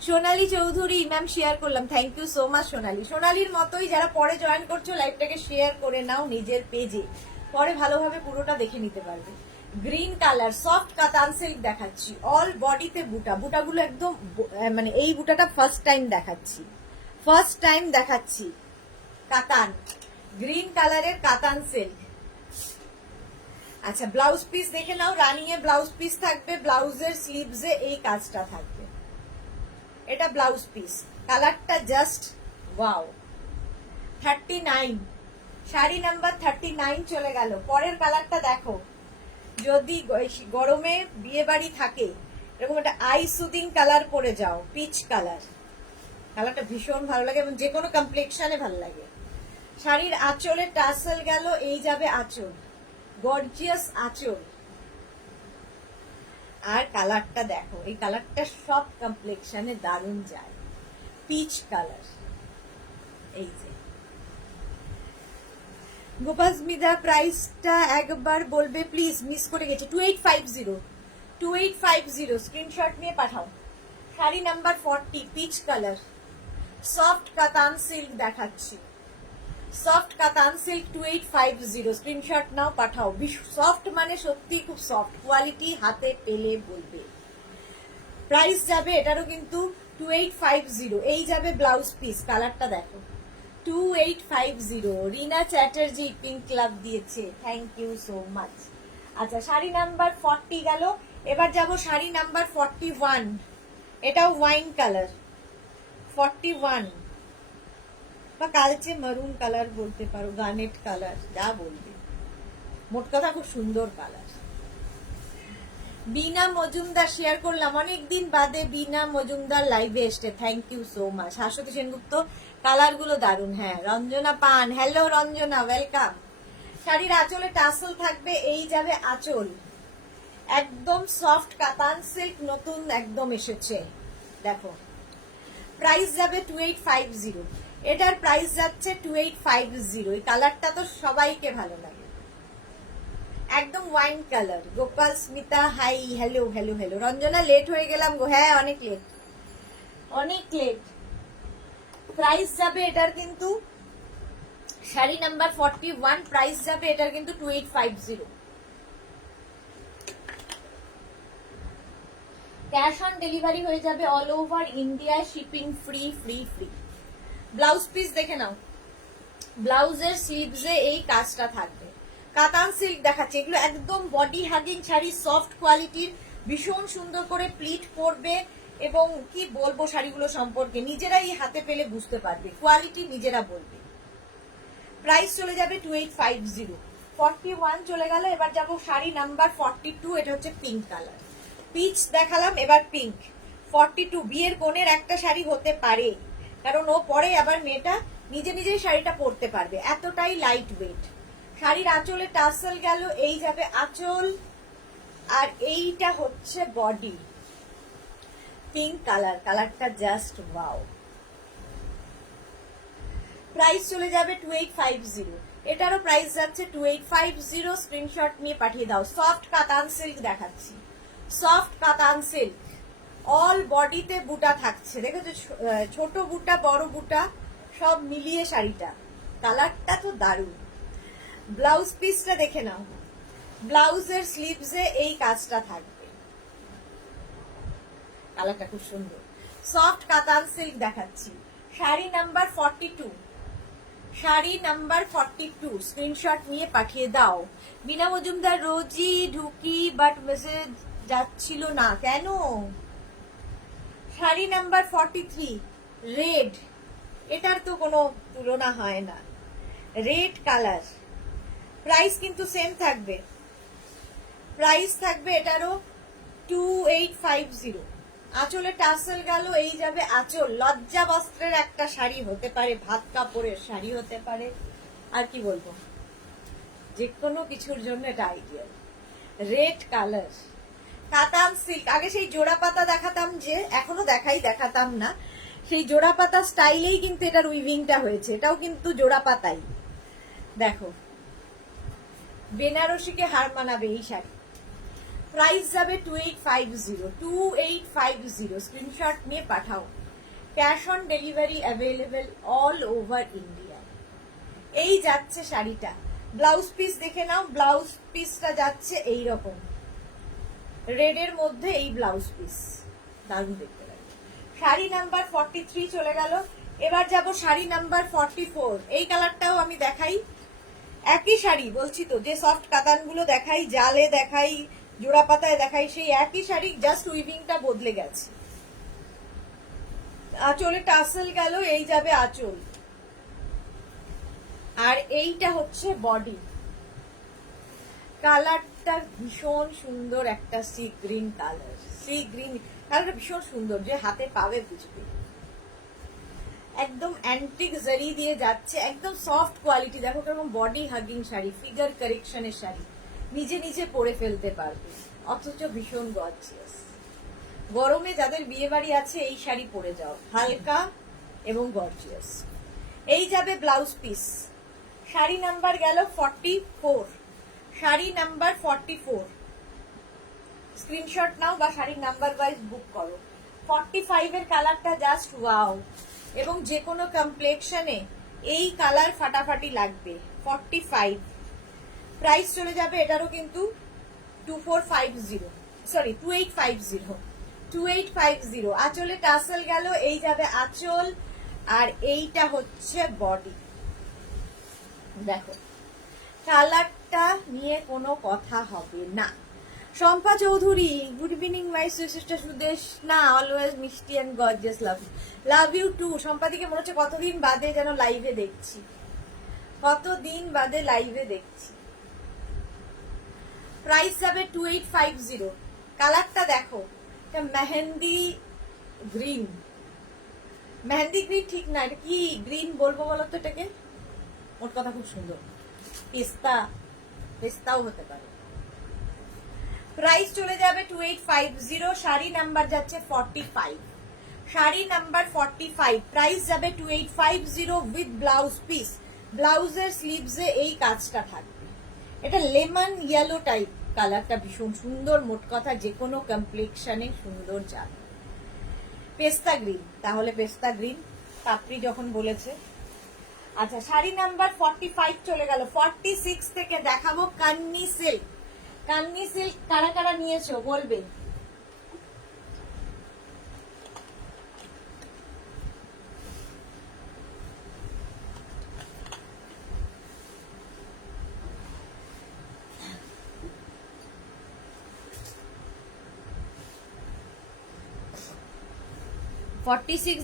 সোনালী চৌধুরী ম্যাম শেয়ার করলাম, থ্যাংক ইউ সো মাচ সোনালী। সোনালীর মতোই যারা পরে জয়েন করছো লাইভটাকে শেয়ার করে নাও নিজের পেজে, পরে ভালোভাবে পুরোটা দেখে নিতে পারবে। Green colour soft katan silk দেখাচ্ছি, অল বডিতে বুটা, বুটাগুলো একদম মানে এই বুটাটা ফার্স্ট টাইম দেখাচ্ছি, ফার্স্ট টাইম দেখাচ্ছি। কাতান, গ্রিন কালারের কাতান সিল্ক। আচ্ছা, ব্লাউজ পিস দেখে নাও, রানিং এ ব্লাউজ পিস থাকবে, ব্লাউজের স্লিভসে এই কাজটা থাকবে। এটা ব্লাউজ পিস, কালারটা জাস্ট ওয়াও। 39, শাড়ি নাম্বার 39 চলে গেল। পরের কালারটা দেখো, যদি গরমে বিয়ে বাড়ি থাকে এরকম একটা আই সুদিং কালার পরে যাও, পিচ কালার, কালারটা ভীষণ ভালো লাগে এবং যে কোনো কমপ্লেক্সনে ভালো লাগে। শাড়ির আঁচলের টাসেল গেল, এই যাবে আঁচল, গর্জিয়াস আঁচল। আর কালারটা দেখো, এই কালারটা সব কমপ্লেক্সনে দারুণ যায়, পিচ কালার। এই যে গোপাসমিদা প্রাইসটা একবার বলবে প্লিজ, মিস করে গেছে। 2850, 2850 স্ক্রিনশট নিয়ে পাঠাও। Sari number 40, peach colour, soft katan silk দেখাচ্ছি, সফট কাতান সিল্ক 2850 স্ক্রিনশট নাও, পাঠাও। সফট মানে সত্যি খুব সফট কোয়ালিটি, হাতে পেলে বলবে। প্রাইস যাবে এটারও কিন্তু 2850। এই যাবে ব্লাউজ পিস, কালারটা দেখো, 2850। রিনা চ্যাটার্জি পিঙ্ক ক্লাব দিয়েছে, থ্যাংক ইউ সো মাচ। আচ্ছা, শাড়ি নাম্বার 40 গেল, এবার যাব শাড়ি নাম্বার 41। এটাও ওয়াইন কালার, 41 বা কালচে মারুন কালার বলতে পারো, গার্নেট কালার, যা বলবে। মোট কথা খুব সুন্দর কালার। বিনা মজুমদার শেয়ার করলাম, অনেকদিন বাদে বিনা মজুমদার লাইভে এসছে, thank you so much. Shashwati Sengupta, colour গুলো দারুন। হ্যাঁ, রঞ্জনা পান, হ্যালো রঞ্জনা, ওয়েলকাম। শাড়ির আঁচলে টাসেল থাকবে, এই যাবে আঁচল, একদম সফট কাতান সিল্ক, নতুন একদম এসেছে, দেখো। প্রাইস যাবে 2850, এটার প্রাইস যাচ্ছে 2850। এই কালারটা তো সবাইকে ভালো লাগে, একদম wine colour. Gopal Smita hi, hello hello hello. Ranjana late হয়ে গেলাম গো, হ্যাঁ অনেক লেট, অনেক লেট। প্রাইস যাবে এটার কিন্তু, শাড়ি নাম্বার 41, প্রাইস যাবে এটার কিন্তু 2850। ক্যাশ অন ডেলিভারি হয়ে যাবে all over India, shipping free free free. Blouse piece দেখে নাও, ব্লাউজের স্লিভসে এই কাজটা থাকবে, কাতান সিল্ক দেখাচ্ছে। এগুলো একদম বডি হাগিং শাড়ি, সফট কোয়ালিটির, ভীষণ সুন্দর করে প্লিট করবে। এবং কি বলবো শাড়িগুলো সম্পর্কে, নিজেরাই হাতে পেলে বুঝতে পারবে, কোয়ালিটি নিজেরা বলবে। প্রাইস চলে যাবে 2850। 41 চলে গেল, এবার যাবো শাড়ি নাম্বার 42। এটা হচ্ছে পিঙ্ক কালার, পিচ দেখালাম, এবার পিঙ্ক। 42 বিয়ের বোনের একটা শাড়ি হতে পারে, কারণ ও পরে আবার মেয়েটা নিজে নিজেই শাড়িটা পরতে পারবে, এতটাই লাইট ওয়েট। শাড়ির আঁচলে টাসেল গেল, এই যাবে আঁচল, আর এইটা হচ্ছে বডি, পিঙ্ক কালার, কালারটা জাস্ট ওয়াও। প্রাইস চলে যাবে 2850, এটারও প্রাইস যাচ্ছে 2850। স্ক্রিনশট নিয়ে পাঠিয়ে দাও। সফট কাতান সিল্ক দেখাচ্ছি, সফট কাতান সিল্ক, অল বডিতে বুটা থাকছে, দেখেছো, ছোট বুটা বড় বুটা সব মিলিয়ে শাড়িটা, কালারটা তো দারুণ। ব্লাউজ পিসটা দেখে নাও, ব্লাউজের স্লিভসে এই কাজটা থাকবে, কালারটা খুব সুন্দর। সফট কাতান সিল্ক দেখাচ্ছি, sari number 42, sari number 42। Screenshot নিয়ে পাঠিয়ে দাও। বিনা মজুমদার, রোজই ঢুকি বাট মেসেজ যাচ্ছিল না কেন? শাড়ি নাম্বার 43, রেড, এটার তো কোনো তুলনা হয় না, রেড কালার। প্রাইস কিন্তু সেম থাকবে, প্রাইস থাকবে এটারও 2850। আঁচলে টাসেল গেল, এই যাবে আঁচল, লজ্জা বস্ত্রের একটা শাড়ি হতে পারে, ভাত কাপড়ের শাড়ি হতে পারে, আর কি বলবো, যে কোনো কিছুর জন্য এটা আইডিয়াল। রেড কালার, কাতান সিল্ক। আগে সেই জোড়া পাতা দেখাতাম, যে এখনো দেখাতাম না, সেই জোড়া পাতা স্টাইলেই কিন্তু এটার উইভিংটা হয়েছে, এটাও কিন্তু জোড়া পাতাই। দেখো, বেনারসিকে হার মানাবে এই শাড়ি। প্রাইস যাবে 2850, 2850। স্ক্রিনশট নিয়ে পাঠাও। Cash on delivery available all over India. এই যাচ্ছে শাড়িটা, ব্লাউজ পিস দেখে নাও, ব্লাউজ পিসটা যাচ্ছে এই রকম রেডের মধ্যে, এই ব্লাউজ পিস দারুণ দেখতে লাগে। শাড়ি নাম্বার 43 চলে গেল, এবার যাব শাড়ি নাম্বার 44। এই কালারটাও আমি দেখাই, একই শাড়ি বলছি তো, যে সফট কাতানগুলো দেখাই, জালে দেখাই, জোড়া পাতায় দেখাই, সেই একই শাড়ি, জাস্ট উইভিংটা বদলে গেছে। আঁচলে টাসেল গেল, এই যাবে আঁচল, আর এইটা হচ্ছে বডি। কালারটা ভীষণ সুন্দর, একটা sea green colour, sea green কালারটা ভীষণ সুন্দর, যে হাতে পাবে বুঝবে। একদম অ্যান্টিক জারি দিয়ে যাচ্ছে, একদম সফট কোয়ালিটি। দেখো কেমন বডি হাগিং শাড়ি, ফিগার কারেকশনের শাড়ি, নিজে নিজে পরে ফেলতে পারবে, অথচ ভীষণ গর্জিয়াস। গরমে যাদের বিয়ে বাড়ি আছে এই শাড়ি পরে যাও, হালকা এবং গর্জিয়াস। এই যাবে ব্লাউজ পিস। শাড়ি নাম্বার গেল 44, শাড়ি নাম্বার 44। স্ক্রিনশট নাও বা শাড়ির নাম্বার ওয়াইজ বুক করো। 45 এর কালারটা জাস্ট ওয়াও, এবং যে কোনো কমপ্লেকশনে এই কালার ফাটাফাটি লাগবে। 45 প্রাইস চলে যাবে এটারও কিন্তু 2450, সরি 2850, 2850। আঁচলে টাসেল গেল, এই যাবে আঁচল, আর এইটা হচ্ছে বডি। দেখো কালারটা নিয়ে কোনো কথা হবে না। Shampa Chowdhury, good evening my sister Sudeshna, always মিষ্টি and gorgeous, love you too. সম্পাদিকে মনে হচ্ছে কতদিন বাদে যেন লাইভে দেখছি, কতদিন বাদে লাইভে দেখছি। প্রাইস যাবে 2850। কালারটা দেখো, এটা মেহেন্দি গ্রিন, মেহেন্দি গ্রিন ঠিক না, এটা কি গ্রিন বলবো বলো তো এটাকে? মোট কথা খুব সুন্দর, পেস্তা, পেস্তাও হতে পারে। প্রাইস চলে যাবে 2850। শাড়ি নাম্বার যাচ্ছে 45, শাড়ি নাম্বার 45। প্রাইস যাবে 2850 উইথ ব্লাউজ পিস। ব্লাউজের স্লিভসে এই কাজটা থাকবে। এটা লেমন ইয়েলো টাইপ, কালারটা ভীষণ সুন্দর। মোট কথা যে কোনো কমপ্লেকশনে সুন্দর যাবে। পেস্তা গ্রিন, তাহলে পেস্তা গ্রিন পাপড়ি যখন বলেছে। আচ্ছা, শাড়ি নাম্বার 45 চলে গেল। 46 থেকে দেখাবো কান্নি সিল্ক। কান্নি সিল্ক কারা কারা নিয়েছো বলবে?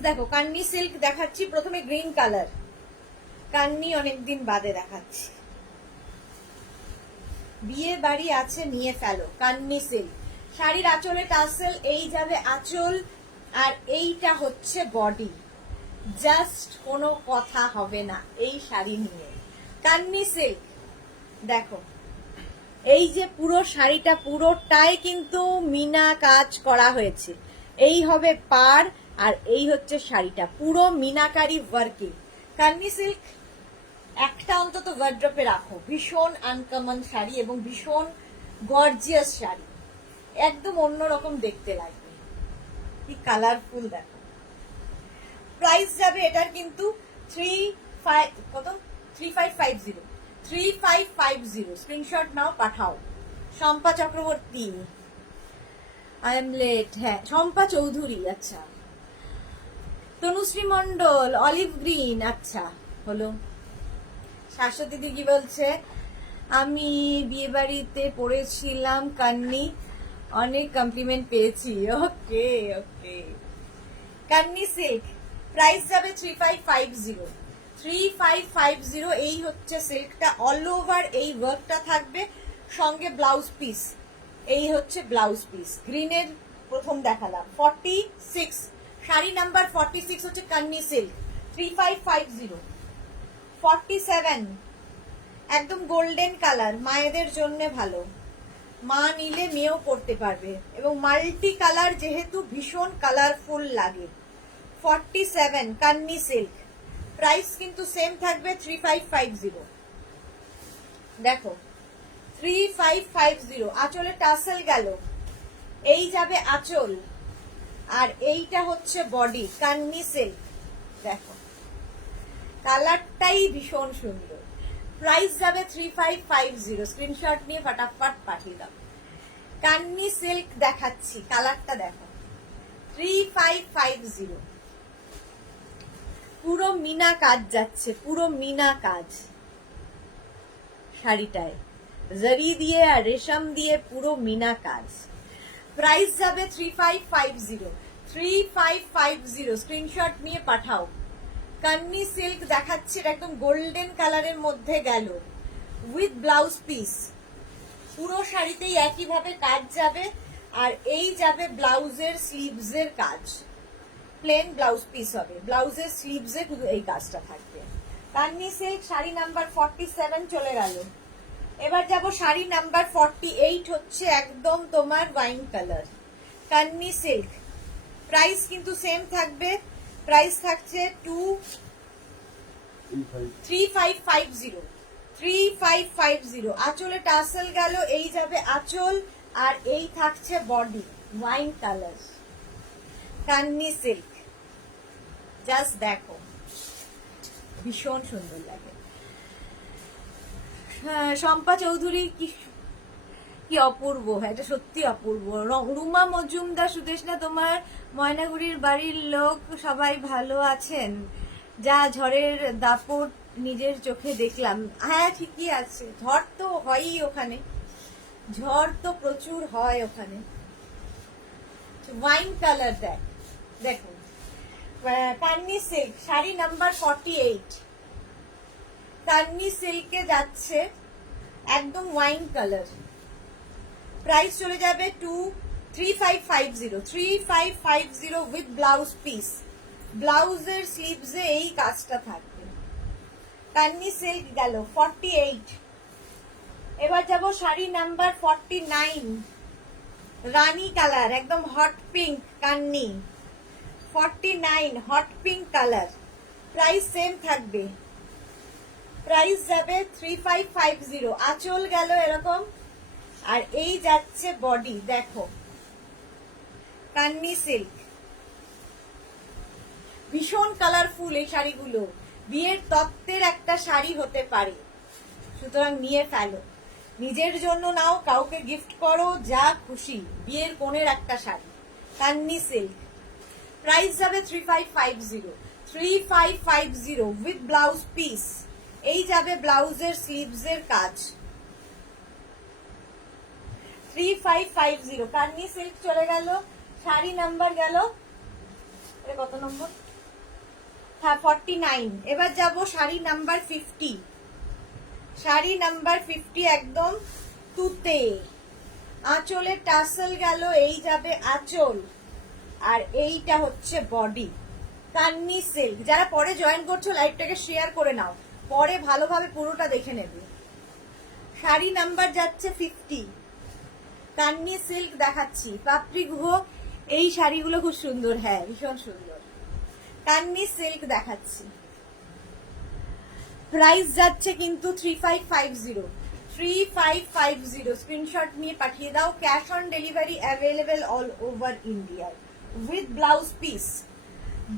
দেখো কান্নি সিল্ক দেখাচ্ছি। প্রথমে গ্রিন কালার, কান্নি অনেকদিন বাদে দেখাচ্ছি। বিয়ে বাড়ি আছে নিয়ে ফেলো, কান্নি সিল্ক। শাড়ির আঁচলে টাসেল, এই যাবে আঁচল, আর এইটা হচ্ছে বডি। জাস্ট কোনো কথা হবে না এই শাড়ি নিয়ে। কান্নি সিল্ক দেখো, এই যে পুরো শাড়িটা পুরোটাই কিন্তু মিনা কাজ করা হয়েছে। এই হবে পাড়, আর এই হচ্ছে শাড়িটা পুরো মিনাকারি ওয়ার্কিং। কান্নি সিল্ক একটা অন্তত ওয়ার্ড্রপে রাখো, ভীষণ আনকমন শাড়ি এবং ভীষণ গর্জিয়াস শাড়ি, একদম অন্যরকম দেখতে লাগবে। কি কালারফুল দেখো। প্রাইস যাবে এটার কিন্তু 3550। স্ক্রিনশট নাও, পাঠাও। Shampa Chakraborty, I am late. হ্যাঁ, শম্পা চৌধুরী, আচ্ছা। তনুশ্রী মন্ডল, অলিভ গ্রিন, আচ্ছা হলো। শাশ্বতী দিদি বলছে আমি বিয়ে বাড়িতে পড়েছিলাম কান্নি, অনেক কমপ্লিমেন্ট পেয়েছি। ওকে ওকে, কান্নি সিল্ক। প্রাইস যাবে 3550। 3550। এই হচ্ছে সিল্কটা, অল ওভার এই ওয়ার্কটা থাকবে, সঙ্গে ব্লাউজ পিস। এই হচ্ছে ব্লাউজ পিস। গ্রিনের প্রথম দেখালাম। 46, শাড়ি নাম্বার 46 হচ্ছে কান্নি সিল্ক, 3550। 47 একদম গোল্ডেন কালার, মায়েদের জন্য ভালো, মা নিলে মেয়েও পরতে পারবে, এবং মাল্টি কালার যেহেতু ভীষণ কালারফুল লাগে। 47 কান্নি সিল্ক। প্রাইস কিন্তু সেম থাকবে 3550। দেখো 3550। আঁচলে টাসেল গেল, এই যাবে আঁচল, আর এইটা হচ্ছে বডি। কান্নি সিল্ক দেখো, কালারটাই ভীষণ সুন্দর। প্রাইস যাবে 3550। স্ক্রিনশট নিয়ে ফটাফট পাঠিয়ে দাও। কান্নি সিল্ক দেখাচ্ছি, কালারটা দেখো, 3550। পুরো মিনা কাজ যাচ্ছে, পুরো মিনা কাজ শাড়িটায়, জরি দিয়ে আর রেশম দিয়ে পুরো মিনা কাজ। প্রাইস যাবে 3550। 3550। স্ক্রিনশট নিয়ে পাঠাও। কান্নি সিল্ক দেখাচ্ছে, একদম গোল্ডেন কালারের মধ্যে গেল, উইথ ব্লাউজ পিস। পুরো শাড়িতেই একইভাবে কাজ যাবে, আর এই যাবে ব্লাউজের স্লিভসের কাজ। প্লেন ব্লাউজ পিস হবে, ব্লাউজের স্লিভসে শুধু এই কাজটা থাকবে। কান্নি সিল্ক শাড়ি নাম্বার 47 চলে গেল। এবার যাব শাড়ি নাম্বার 48, হচ্ছে একদম তোমার wine colour kanni silk. Price কিন্তু সেম থাকবে, প্রাইস থাকছে 3550। আঁচলে টাসেল গেল, এই যাবে আঁচল, আর এই থাকছে body wine colour kanni silk. Just দেখো ভীষণ সুন্দর লাগে। শম্পা চৌধুরী কি অপূর্ব, এটা সত্যি অপূর্ব। রুমা মজুমদার, সুদেশনা তোমার ময়নাগুড়ির বাড়ির লোক সবাই ভালো আছেন? যা ঝড়ের দাপট নিজের চোখে দেখলাম। হ্যাঁ ঠিকই আছে, ঝড় তো হয়ই ওখানে, ঝড় তো প্রচুর হয় ওখানে। ওয়াইন কালার দেখুন কান্নি সিল্ক শাড়ি নাম্বার 48, কান্নি সিল্কে যাচ্ছে একদম ওয়াইন কালার। প্রাইস চলে যাবে 3550 উইথ ব্লাউজ পিস। ব্লাউজের স্লিভসে এই কাজটা থাকবে। কান্নি সিল্ক গেল 48। এবার যাব শাড়ি নাম্বার 49, রানী কালার, একদম hot pink kanni 49 hot pink colour. Price same থাকবে, প্রাইস যাবে 3550। আঁচল গেল এরকম, আর এই যাচ্ছে বডি। দেখো কান্নি সিল্ক ভীষণ কালারফুল এই শাড়িগুলো, বিয়ের তত্ত্বের একটা শাড়ি হতে পারে, সুতরাং নিয়ে ফেলো, নিজের জন্য নাও, কাউকে গিফট করো, যা খুশি। বিয়ের কোণের একটা শাড়ি কান্নি সিল্ক। প্রাইস যাবে 3550 উইথ ব্লাউজ পিস। এই যাবে ব্লাউজের স্লিভসের কাজ। 3550 কান্নি সিল্ক চলে গেল। শাড়ি নাম্বার গেল কত নম্বর? হ্যাঁ 49। এবার যাব শাড়ি নাম্বার 50। শাড়ি নাম্বার 50 একদম তুতে, আঁচলে টাসেল গেল, এই যাবে আঁচল, আর এইটা হচ্ছে বডি কান্নি সিল্ক। যারা পরে জয়েন করছো লাইভটাকে শেয়ার করে নাও, পরে ভালোভাবে পুরোটা দেখে নেবে। শাড়ি নাম্বার যাচ্ছে 50, কান্নি সিল্ক দেখাচ্ছি। পাপড়ি গুহ, এই শাড়িগুলো খুব সুন্দর, হ্যাঁ ভীষণ সুন্দর। কান্নি সিল্ক দেখাচ্ছি। প্রাইস যাচ্ছে কিন্তু 3550 স্ক্রিনশট নিয়ে পাঠিয়ে দাও। Cash on delivery available all over India with blouse piece.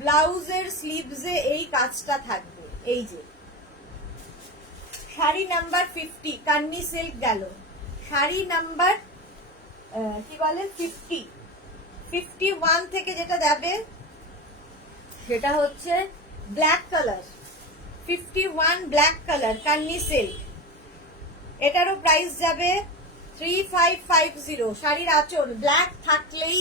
ব্লাউজের স্লিভসে এই কাজটা থাকবে। এই যে শাড়ি নাম্বার 50 কান্নি সিল্ক গেল। শাড়ি নাম্বার কি বলে 51 থেকে যেটা যাবে সেটা হচ্ছে black colour. 51 black colour kanni silk, এটারও প্রাইস যাবে 3550। শাড়ির আঁচল ব্ল্যাক থাকলেই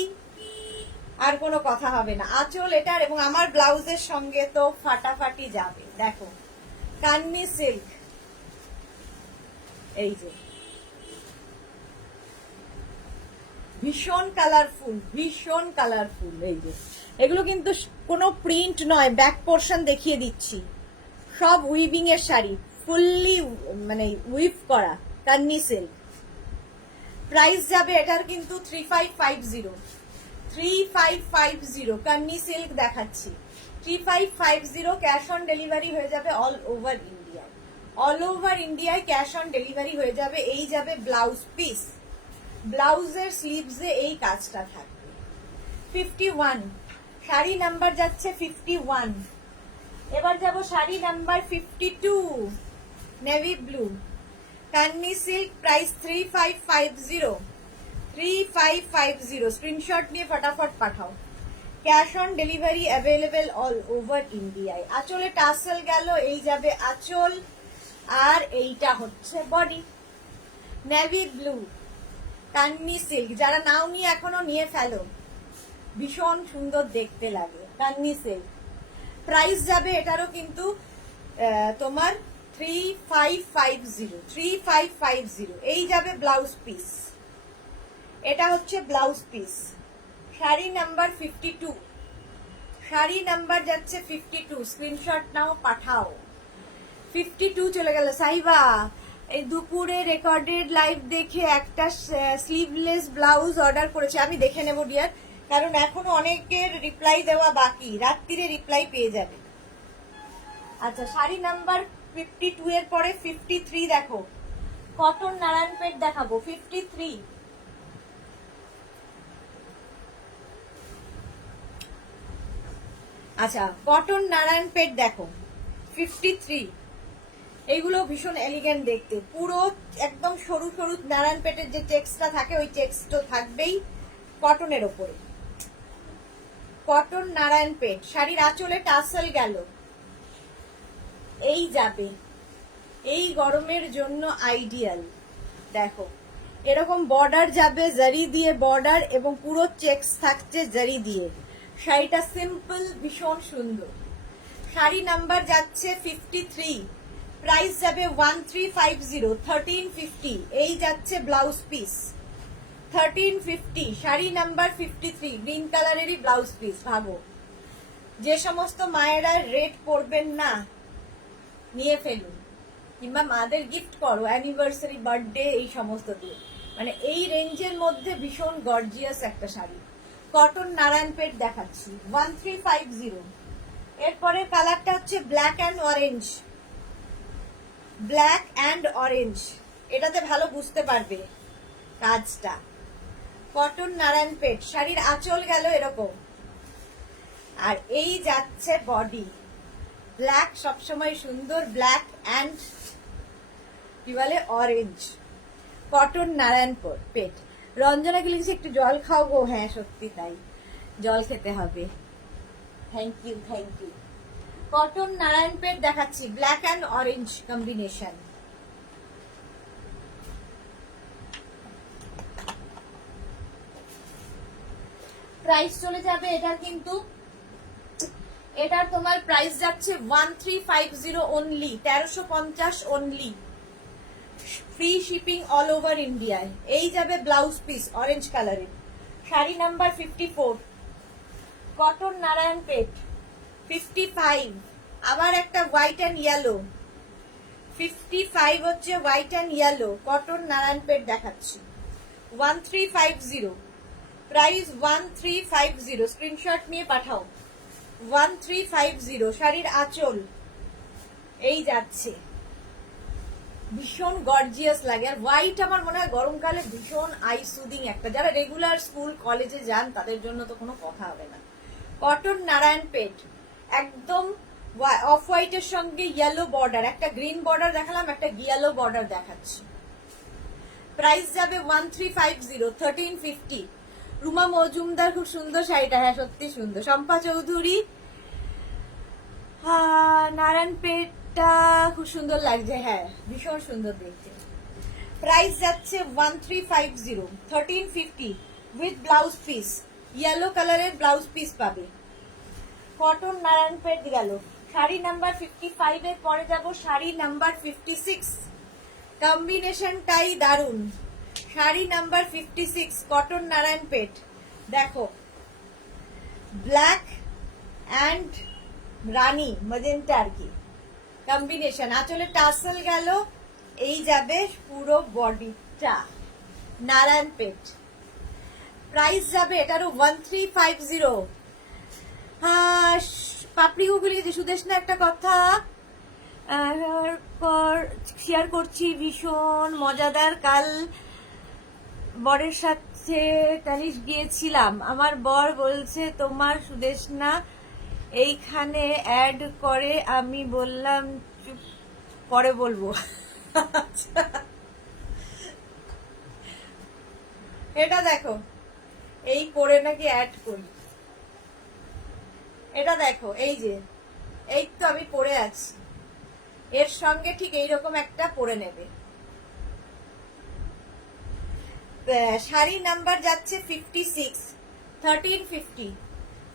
আর কোনো কথা হবে না, আঁচল এটার, এবং আমার ব্লাউজের সঙ্গে তো ফাটাফাটি যাবে। দেখো কান্নি সিল্ক, এই যে ভীষণ কালারফুল, ভীষণ কালারফুল। এই যে এগুলো কিন্তু কোনো প্রিন্ট নয়, ব্যাক পোর্শন দেখিয়ে দিচ্ছি, সব উইভিং এর শাড়ি, ফুললি মানে উইভ করা কান্নি সিল্ক। প্রাইস যাবে এটার কিন্তু 3550 কান্নি সিল্ক দেখাচ্ছি। 3550 ক্যাশ অন ডেলিভারি হয়ে যাবে অল ওভার ইন্ডিয়ায়। অল ওভার ইন্ডিয়ায় ক্যাশ অন ডেলিভারি হয়ে যাবে। এই যাবে ব্লাউজ পিস, ব্লাউজের স্লিভসে এই কাজটা থাকবে। 51 শাড়ি নাম্বার যাচ্ছে 51। এবার যাব sari number 52 navy blue kanni silk. Price 3550 screenshot নিয়ে ফটাফট পাঠাও। Cash on delivery available all over ইন্ডিয়ায়। আঁচলে টাসেল গেল, এই যাবে আঁচল, আর এইটা হচ্ছে body navy blue kanni silk. যারা নাও নিয়ে এখনো নিয়ে ফেলো, ভীষণ সুন্দর দেখতে লাগে কান্নি সিল্ক। প্রাইস যাবে এটারও কিন্তু তোমার 3550 এই যাবে ব্লাউজ পিস। এটা হচ্ছে blouse piece. Sari number 52, sari number যাচ্ছে 52, স্ক্রিনশট নাও পাঠাও। 52 চলে গেল। সাইবা, এই দুপুরে রেকর্ডেড লাইভ দেখে একটা স্লিভলেস ব্লাউজ অর্ডার করেছে, আমি দেখে নেব ডিয়ার, কারণ এখনো অনেকের রিপ্লাই দেওয়া বাকি, রাত্রিরে রিপ্লাই পেয়ে যাবে। আচ্ছা, শাড়ি নাম্বার 52 এর পরে 53 দেখো, কটন নারায়ণপেট দেখাবো। 53, আচ্ছা কটন নারায়ণপেট দেখো 53, এইগুলো ভীষণ এলিগেন্ট দেখতে, পুরো একদম সরু সরু নারায়ণপেটের যে চেক্সটা থাকে ওই চেক্সটা থাকবেই কটনের ওপরে। কটন নারায়ণপেট, শাড়ির আঁচলে টাসেল গেল, এই যাবে, এই গরমের জন্য আইডিয়াল। দেখো এরকম বর্ডার যাবে জারি দিয়ে, বর্ডার এবং পুরো চেক্স থাকছে জারি দিয়ে। শাড়িটা সিম্পল, ভীষণ সুন্দর। শাড়ি নাম্বার যাচ্ছে 53, প্রাইস যাবে 1350, 1350। এই যাচ্ছে blouse piece 1350, sari number 53, green কালারেরই ব্লাউজ পিস। ভাবো, যে সমস্ত মায়েরা রেট পরবেন না নিয়ে ফেলুন, কিংবা মাদের গিফট করো অ্যানিভার্সারি, বার্থডে, এই সমস্ত দিয়ে, মানে এই রেঞ্জের মধ্যে ভীষণ গর্জিয়াস একটা শাড়ি। কটন নারায়ণপেট দেখাচ্ছি 1350। এরপরে কালারটা হচ্ছে black and orange, black and orange, এটাতে ভালো বুঝতে পারবে কাজটা। কটন নারায়ণপেট, শাড়ির আঁচল গেল এরকম, আর এই যাচ্ছে বডি। ব্ল্যাক সবসময় সুন্দর, ব্ল্যাক অ্যান্ড কি বলে অরেঞ্জ। কটন নারায়ণপেট। রঞ্জনা কি লিখেছে একটু জল খাও গো, হ্যাঁ সত্যি তাই, জল খেতে হবে। Thank you, thank you. Cotton Narayanpet দেখাচ্ছি, black and orange combination. Price চলে যাবে এটার, কিন্তু এটার তোমার প্রাইস যাচ্ছে 1350 only, 1350 only, free shipping all over ইন্ডিয়ায়। এই যাবে ব্লাউজ পিস অরেঞ্জ কালারের। শাড়ি নাম্বার 54, কটন নারায়ণপেট 55, আবার একটা হোয়াইট অ্যান্ড ইয়েলো। 55 হচ্ছে white and yellow, cotton Narayanpet দেখাচ্ছি 1350, প্রাইস 1350, স্ক্রিনশট নিয়ে পাঠাও। 1350, শাড়ির আঁচল এই যাচ্ছে, ভীষণ গর্জিয়াস লাগে। আর হোয়াইট আমার মনে হয় গরমকালে ভীষণ আই সুদিং একটা, যারা রেগুলার স্কুল কলেজে যান তাদের জন্য তো কোনো কথা হবে না। কটন নারায়ণপেট, একদম অফ হোয়াইটের সঙ্গে ইয়েলো বর্ডার, একটা গ্রিন বর্ডার দেখালাম, একটা ইয়েলো বর্ডার দেখাচ্ছি। প্রাইস যাবে 1350, 1350। রুমা মজুমদার, খুব সুন্দর শাড়িটা, হ্যাঁ সত্যি সুন্দর। শম্পা চৌধুরী, নারায়ণপেটটা খুব সুন্দর লাগছে, হ্যাঁ ভীষণ সুন্দর দেখতে। প্রাইস যাচ্ছে 1350, 1350 উইথ ব্লাউজ পিস, ইয়েলো কালারের ব্লাউজ পিস পাবে। কটন নারায়ণপেট গেল। শাড়ি নাম্বার 55 এর পরে যাব শাড়ি নাম্বার 56, কম্বিনেশনটাই দারুণ। শাড়ি নাম্বার 56, কটন নারায়ণপেট, দেখো ব্ল্যাক অ্যান্ড রানী মজেন্টা আর কি কম্বিনেশন। আঁচলে টাসেল গেল, এই যাবে পুরো বডিটা নারায়ণপেট। প্রাইস যাবে এটারও 1350। পাপড়ি গুগলি সুদেশনা, একটা কথা শেয়ার করছি, ভীষণ মজাদার। কাল বরের সাথে টানিশ গিয়েছিলাম, আমার বর বলছে তোমার সুদেশনা এইখানে অ্যাড করে, আমি বললাম চুপ, পরে বলবো। এটা দেখো, এই পরে নাকি অ্যাড করি, এটা দেখো, এই যে এই তো আমি পরে আছি, এর সঙ্গে ঠিক এইরকম একটা পরে নেবে। শাড়ি নাম্বার যাচ্ছে 56, 1350,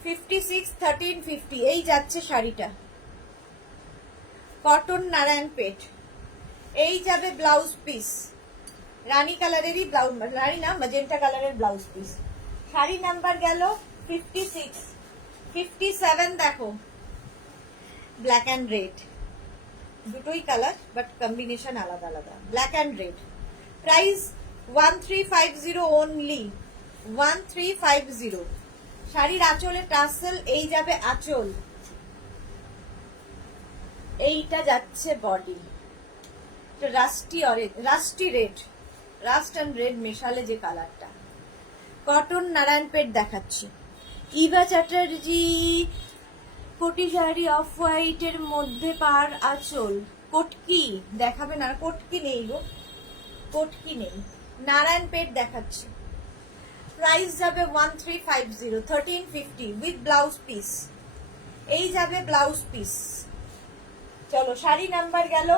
56, 1350, এই যাচ্ছে শাড়িটা। কটন নারায়ণপেট, এই যাবে ব্লাউজ পিস, রানী কালারেরই ব্লাউজ, রানী না ম্যাজেন্টা কালারের ব্লাউজ পিস। শাড়ি নাম্বার গেল 56, 57 দেখো, ব্ল্যাক অ্যান্ড রেড, দুটোই কালার বাট কম্বিনেশন আলাদা আলাদা। Black and red, price 1350 only, 1350। শাড়ির আঁচলে টাসেল, এই যাবে আঁচল, এইটা যাচ্ছে body. Rusty orange, rusty red, rust and red মেশালে যে কালারটা। কটন নারায়ণপেট দেখাচ্ছি। ইভা চ্যাটার্জি, কোটি শাড়ি অফ হোয়াইটের মধ্যে পার আঁচল, কটকি দেখাবে না, কটকি নেই গো, কটকি নেই। নারায়ণপেট দেখাচ্ছি, প্রাইস যাবে 1350, 1350 উইথ ব্লাউজ পিস, এই যাবে ব্লাউজ পিস। চলো শাড়ি নাম্বার গেল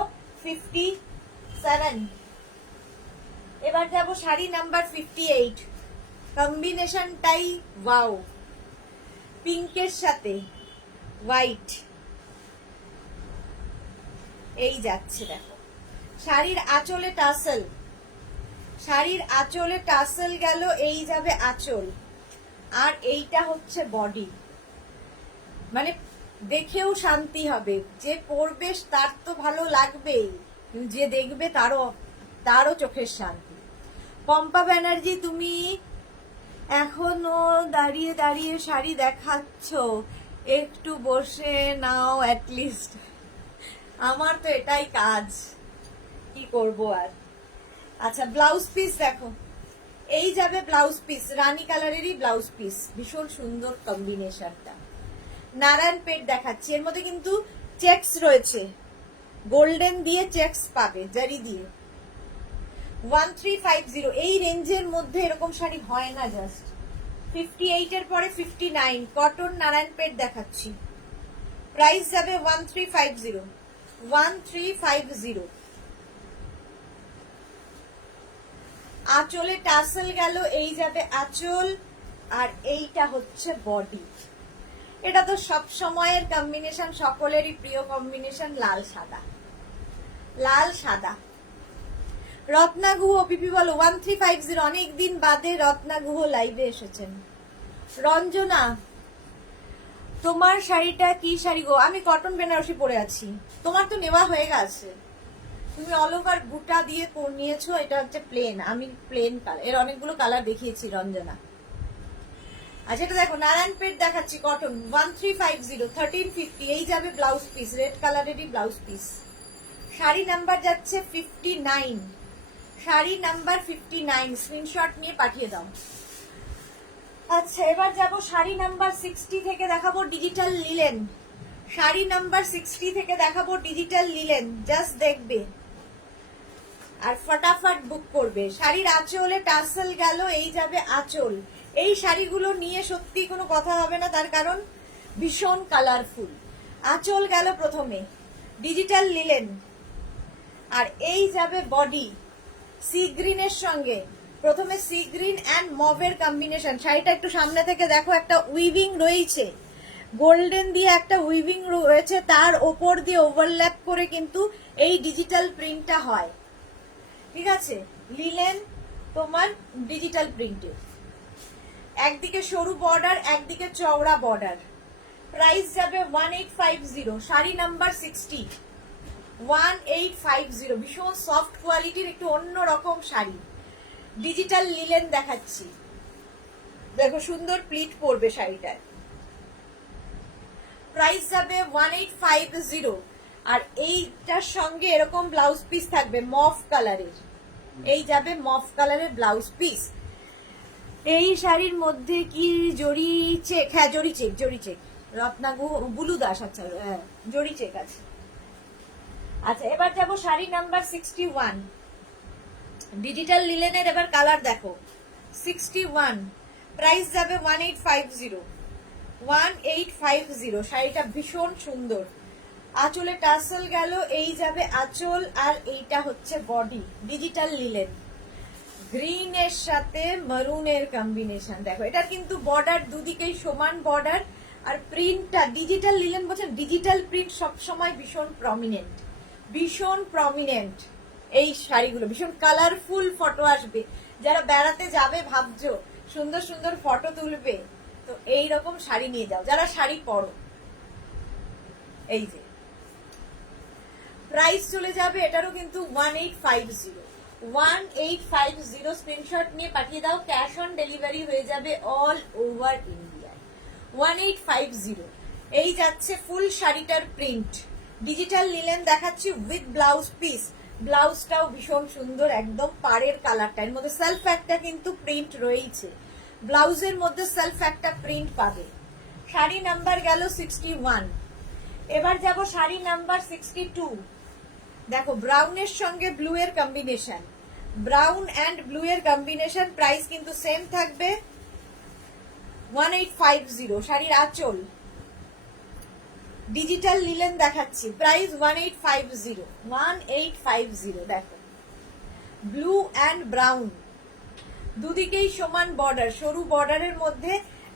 57, এবার যাব শাড়ি নাম্বার 58। কম্বিনেশনটাই ওয়াও, পিঙ্কের সাথে হোয়াইট, এই যাচ্ছে দেখো। শাড়ির আঁচলে টাসেল, শাড়ির আঁচলে টাসেল গেল, এই যাবে আঁচল, আর এইটা হচ্ছে বডি। মানে দেখেও শান্তি হবে, যে পরবে তার তো ভালো লাগবেই, যে দেখবে তারও চোখের শান্তি। পম্পা ব্যানার্জি, তুমি এখনো দাঁড়িয়ে দাঁড়িয়ে শাড়ি দেখাচ্ছ, একটু বসে নাও অ্যাটলিস্ট। আমার তো এটাই কাজ, কি করব আর। আচ্ছা ব্লাউজ পিস দেখো, এই যাবে ব্লাউজ পিস, রানী কালারেরই ব্লাউজ পিস, ভীষণ সুন্দর কম্বিনেশনটা। নারায়ণপেট দেখাচ্ছি, এর মধ্যে কিন্তু চেকস রয়েছে, গোল্ডেন দিয়ে চেকস পাবে, জারি দিয়ে। 1350, এই রেঞ্জের মধ্যে এরকম শাড়ি হয় না জাস্ট। 58 এর পরে 59, কটন নারায়ণপেট দেখাচ্ছি, প্রাইস যাবে 1350, 1350। আঁচলে টাসেল গেল, এই যাবে আঁচল, আর এইটা হচ্ছে বডি। এটা তো সব সময়ের কম্বিনেশন, সকলেরই প্রিয় কম্বিনেশন, লাল সাদা, লাল সাদা। রত্নাগুহ, পিপি বলো 1350, অনেকদিন বাদে রত্নাগুহ লাইভে এসেছেন। রঞ্জনা, তোমার শাড়িটা কি শাড়ি গো? আমি কটন বেনারসি পরে আছি, তোমার তো নেওয়া হয়ে গেছে, তুমি অল ওভার বুটা দিয়ে নিয়েছো, এটা হচ্ছে প্লেন, আমি প্লেন কালার, এর অনেকগুলো কালার দেখিয়েছি রঞ্জনা। আচ্ছা এটা দেখো, নারায়ণপেট দেখাচ্ছি, কটন 1350, 1350, এই যাবে ব্লাউজ পিস, রেড কালারেরই ব্লাউজ পিস। শাড়ি নাম্বার যাচ্ছে 59, শাড়ি নাম্বার 59, স্ক্রিনশট নিয়ে পাঠিয়ে দাও। আচ্ছা এবার যাব শাড়ি নাম্বার 60 থেকে দেখাবো ডিজিটাল লিলেন, শাড়ি নাম্বার 60 থেকে দেখাবো ডিজিটাল লিলেন, জাস্ট দেখবে আর ফটাফট বুক করবে। শাড়ির আঁচলে টাসেল গেল, এই যাবে আঁচল। এই শাড়িগুলো নিয়ে সত্যি কোনো কথা হবে না, তার কারণ ভীষণ কালারফুল। আঁচল গেল প্রথমে, ডিজিটাল লিলেন, আর এই যাবে বডি সি গ্রিনের সঙ্গে। প্রথমে সি গ্রিন অ্যান্ড মভের কম্বিনেশন। শাড়িটা একটু সামনে থেকে দেখো, একটা উইভিং রয়েছে, গোল্ডেন দিয়ে একটা উইভিং রয়েছে, তার ওপর দিয়ে ওভারল্যাপ করে কিন্তু এই ডিজিটাল প্রিন্টটা হয়, ঠিক আছে। লিলেন তোমার ডিজিটাল প্রিন্টে, একদিকে সরু বর্ডার, একদিকে চওড়া বর্ডার। প্রাইস যাবে 1850, শাড়ি নাম্বার 60, 1850। ভীষণ সফট কোয়ালিটির একটু অন্যরকম শাড়ি, ডিজিটাল লিলেন দেখাচ্ছি, দেখো সুন্দর প্লিট পড়বে শাড়িটায়। প্রাইস যাবে 1850, আর এইটার সঙ্গে এরকম ব্লাউজ পিস থাকবে মফ কালারের, এই যাবে মফ কালারের ব্লাউজ পিস। এই শাড়ির মধ্যে কি জরি চেক? হ্যাঁ জরি চেক, জরি চেক, রত্নাগুহ বুলু দাস, আচ্ছা হ্যাঁ জরি চেক আছে। আচ্ছা এবার যাব শাড়ি নাম্বার 61, ডিজিটাল লিলেনের এবার কালার দেখো 61, প্রাইস যাবে 1850, 1850। শাড়িটা ভীষণ সুন্দর, আঁচলে টাসেল গেল, এই যাবে আঁচল, আর এইটা হচ্ছে বডি, ডিজিটাল লিলেন। গ্রিনের সাথে মারুনের কম্বিনেশন দেখো, এটার কিন্তু বর্ডার দুদিকেই সমান বর্ডার, আর প্রিন্টটা ডিজিটাল লিলেন বলছেন, ডিজিটাল প্রিন্ট সবসময় ভীষণ প্রমিনেন্ট, ভীষণ প্রমিনেন্ট। এই শাড়িগুলো ভীষণ কালারফুল, ফটো আসবে, যারা বেড়াতে যাবে ভাবছো, সুন্দর সুন্দর ফটো তুলবে, তো এইরকম শাড়ি নিয়ে যাও যারা শাড়ি পরো। এই যে প্রাইস চলে যাবে এটারও কিন্তু 1850 1850 স্ক্রিনশট নিয়ে পাঠিয়ে দাও। ক্যাশ অন ডেলিভারি হয়ে যাবে অল ওভার ইন্ডিয়া। 1850 এই যাচ্ছে ফুল শাড়িটার প্রিন্ট। ডিজিটাল লিলেন দেখাচ্ছি উইথ ব্লাউজ পিস। ব্লাউজটাও ভীষণ সুন্দর, একদম পাড়ের কালারটা, এর মধ্যে সেলফ একটা কিন্তু প্রিন্ট রয়েছে, ব্লাউজের মধ্যে সেলফ একটা প্রিন্ট পাবে। শাড়ি নাম্বার গেল 61। এবার যাব শাড়ি নাম্বার 62। দেখো ব্রাউনের সঙ্গে ব্লু এর কম্বিনেশন, ব্রাউন অ্যান্ড ব্লু এর কম্বিনেশন। প্রাইস কিন্তু সেম থাকবে 1850। শাড়ির আঁচল ডিজিটাল লিলেন দেখাচ্ছি, প্রাইস 1850 1850। দেখো ব্লু অ্যান্ড ব্রাউন দুদিকেই সমান বর্ডার, সরু বর্ডারের মধ্যে।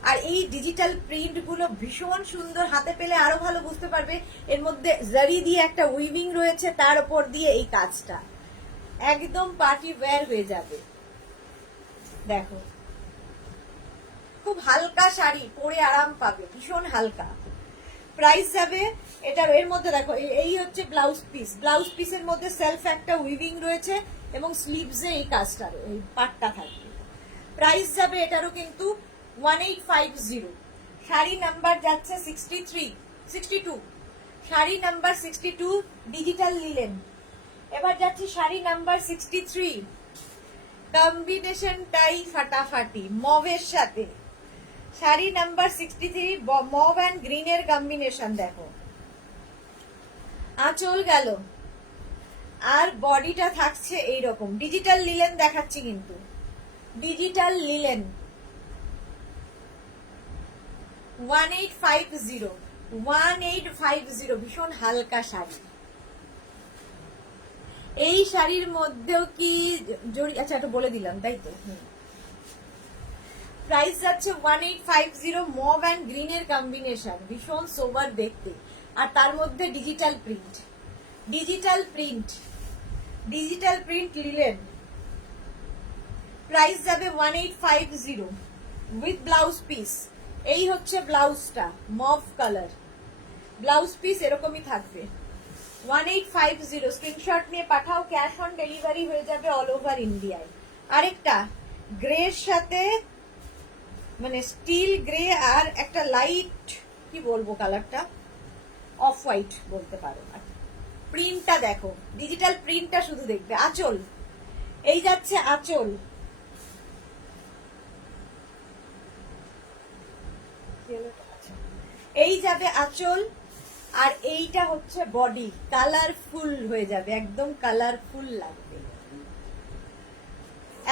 আর এই ডিজিটাল প্রিন্ট গুলো ভীষণ সুন্দর, হাতে পেলে আরো ভালো বুঝতে পারবে। এর মধ্যে জারি দিয়ে একটা উইভিং রয়েছে, তার উপর দিয়ে এই কাজটা, একদম পার্টি ওয়্যার হয়ে যাবে। দেখো খুব হালকা শাড়ি, পরে আরাম পাবে, ভীষণ হালকা। প্রাইস যাবে এটার, এর মধ্যে দেখো এই হচ্ছে ব্লাউজ পিস, ব্লাউজ পিসের মধ্যে সেলফ একটা উইভিং রয়েছে এবং স্লিভসে এই কাজটা, এই পাটটা থাকবে। প্রাইস যাবে এটারও কিন্তু 1850। শাড়ি নাম্বার যাচ্ছে 62। Sari number 62 digital linen. এবার যাচ্ছি শাড়ি নাম্বার 63। কম্বিনেশনটাই ফাটাফাটি মভের সাথে। শাড়ি নাম্বার 63 মভ অ্যান্ড গ্রিনের কম্বিনেশন। দেখো আঁচল গেল, আর বডিটা থাকছে এইরকম। ডিজিটাল লিলেন দেখাচ্ছি কিন্তু, ডিজিটাল লিলেন 1850 ভীষণ হালকা শাড়ি। এই শাড়ির মধ্যেও কি জড়ি, আচ্ছা এটা বলে দিলাম তাই তো। প্রাইস যাচ্ছে 1850 মভ অ্যান্ড গ্রিনের কম্বিনেশন, ভীষণ সোবার দেখতে। আর তার মধ্যে digital print, digital print, digital print linen. Price যাবে 1850 উইথ ব্লাউজ পিস। এই হচ্ছে ব্লাউজটা, মভ কালার ব্লাউজ পিস এরকমই থাকবে। 1850 স্ক্রিনশট নিয়ে পাঠাও, ক্যাশ অন ডেলিভারি হয়ে যাবে অল ওভার ইন্ডিয়ায়। আরেকটা গ্রের সাথে, মানে স্টিল গ্রে আর একটা লাইট, কি বলবো কালারটা, অফ হোয়াইট বলতে পারো। প্রিন্টটা দেখো, ডিজিটাল প্রিন্টটা শুধু দেখবে। আঁচল এই যাচ্ছে, আঁচল এই যাবে আঁচল। আর এইটা হচ্ছে বডি, কালারফুল হয়ে যাবে, একদম কালারফুল লাগবে।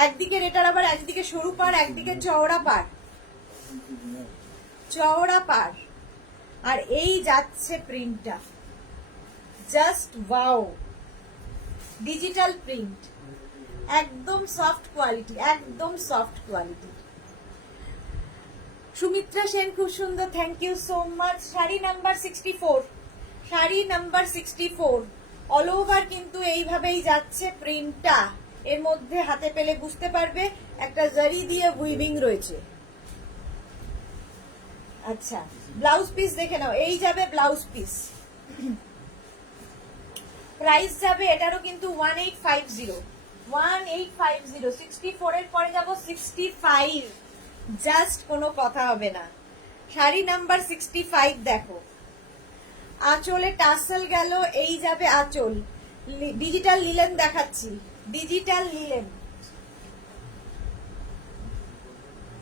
একদিকে এটার আবার একদিকে সরু পাড়, একদিকে চওড়া পাড়, চওড়া পাড়। আর এই যাচ্ছে প্রিন্টটা, জাস্ট ওয়াও, ডিজিটাল প্রিন্ট, একদম সফট কোয়ালিটি, একদম সফট কোয়ালিটি। সুমিত্রা সেন খুব সুন্দর, thank you so much. Sari number 64। Sari number 64 all over কিন্তু এইভাবেই যাচ্ছে প্রিন্টটা। এর মধ্যে হাতে পেলে বুঝতে পারবে একটা জারি দিয়ে উইভিং রয়েছে। আচ্ছা ব্লাউজ পিস দেখে নাও, এই যাবে ব্লাউজ পিস। প্রাইস যাবে এটারও কিন্তু 1850 1850। 64 এর পরে যাব 65, জাস্ট কোনো কথা হবে না। শাড়ি নাম্বার 65 দেখো, আঁচলে টাসেল গেল, এই যাবে আঁচল। ডিজিটাল লিলেন দেখাচ্ছি, ডিজিটাল লিলেন,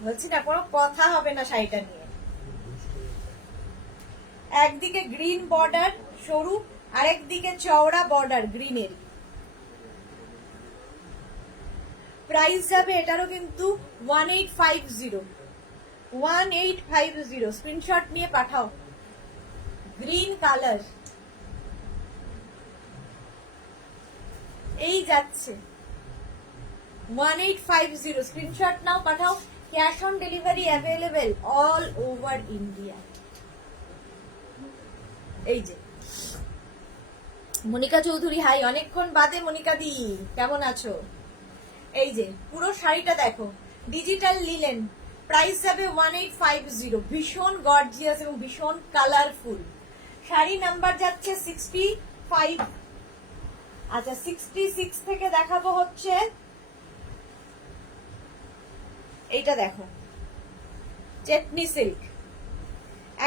বলছি না কোনো কথা হবে না শাড়িটা নিয়ে। একদিকে গ্রিন বর্ডার সরু, আরেকদিকে চওড়া বর্ডার গ্রিনের। প্রাইস যাবে এটারও কিন্তু 1850 1850। স্ক্রিনশট নিয়ে পাঠাও। গ্রিন কালার এই যাচ্ছে 1850। স্ক্রিনশট নাও, পাঠাও। Cash on delivery available all over India. এই যে মনিকা চৌধুরী, হাই, অনেকক্ষণ বাদে মনিকা দি, কেমন আছো? এই যে পুরো শাড়িটা দেখো, ডিজিটাল লিলেন, প্রাইস যাবে 1850। ভীষণ গর্জিয়াস এবং ভীষণ কালারফুল। শাড়ি নাম্বার যাচ্ছে 65। আচ্ছা 66 থেকে দেখাবো হচ্ছে এইটা, দেখো চেটনি সিল্ক,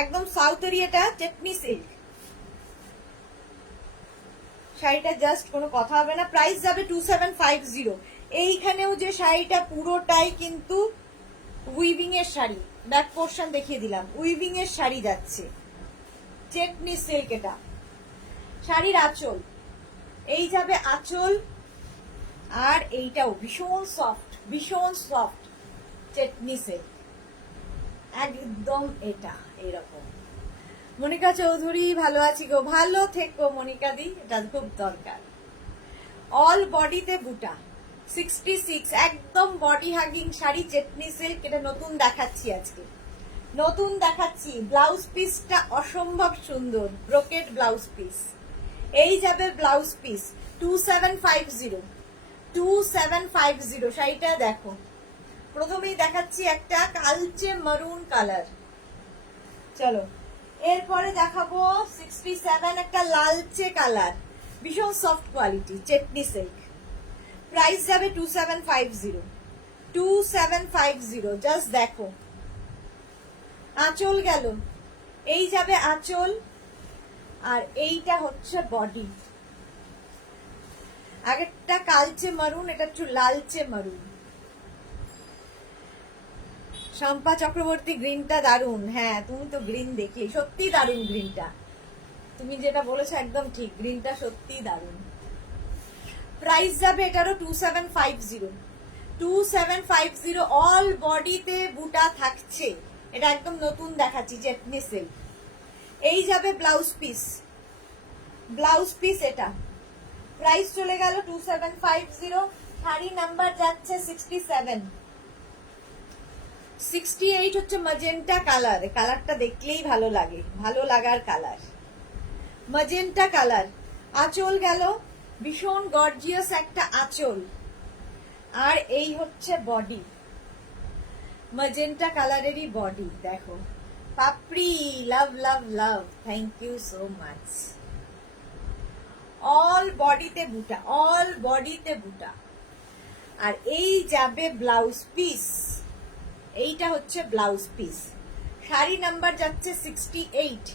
একদম সাউথ এরিয়াটা চেটনি সিল্ক। শাড়িটা জাস্ট কোনো কথা হবে না। প্রাইস যাবে 2750। এইখানেও যে শাড়িটা পুরোটাই কিন্তু উইভিং এর শাড়ি, ব্যাক পোর্শন দেখিয়ে দিলাম, উইভিং এর শাড়ি যাচ্ছে, চেটনি সিল্ক। এটা শাড়ির আঁচল, এই যাবে আঁচল, আর এইটাও ভীষণ সফট, ভীষণ সফট চেটনি সিল্ক একদম। এটা এরকম। মনিকা চৌধুরী ভালো আছি গো, ভালো থেকো মনিকা দি, এটা খুব দরকার। অল বডিতে বুটা, 66, একদম বডি হাগিং শাড়ি, চেটনি সিল্ক। এটা নতুন দেখাচ্ছি আজকে, নতুন দেখাচ্ছি। ব্লাউজ পিসটা অসম্ভব সুন্দর, ব্রোকেড ব্লাউজ পিস। এই যাবে ব্লাউজ পিস 2750, 2750। শাড়িটা দেখো, প্রথমেই দেখাচ্ছি একটা কালচে মারুন কালার। চলো এরপরে দেখাবো 67, একটা লালচে কালার, ভীষণ সফট কোয়ালিটি, চেটনি সিল্ক। প্রাইস যাবে 2750, 2750। জাস্ট দেখো, আঁচল গেল, এই যাবে আঁচল, আর এইটা হচ্ছে বডি। আগেরটা কালচে মারুন, এটা একটু লালচে মারুন। শম্পা চক্রবর্তী, গ্রিনটা দারুন। হ্যাঁ তুমি তো গ্রিন দেখলে, সত্যি দারুন গ্রিনটা, তুমি যেটা বলেছো একদম ঠিক, গ্রিনটা সত্যি দারুন। প্রাইস যাবে এটারও 2750, 2750। অল বডিতে বুটা থাকছে, এটা একদম নতুন দেখাচ্ছি, চেটনি সিল্ক। এই যাবে ব্লাউজ পিস, ব্লাউজ পিস এটা। প্রাইস চলে গেল 2750। শাড়ি নাম্বার যাচ্ছে 67। 68 হচ্ছে ম্যাজেন্টা কালার, কালারটা দেখলেই ভালো লাগে, ভালো লাগার কালার, ম্যাজেন্টা কালার। আঁচল গেল, ভীষণ গর্জিয়াস একটা আঁচল, আর এই হচ্ছে বডি, ম্যাজেন্টা কালারেরই বডি। দেখো Papri, love love love, thank you so much. All বডিতে বুটা, অল বডিতে বুটা। আর এই যাবে ব্লাউজ পিস, এইটা হচ্ছে ব্লাউজ পিস। শাড়ি নাম্বার যাচ্ছে 68,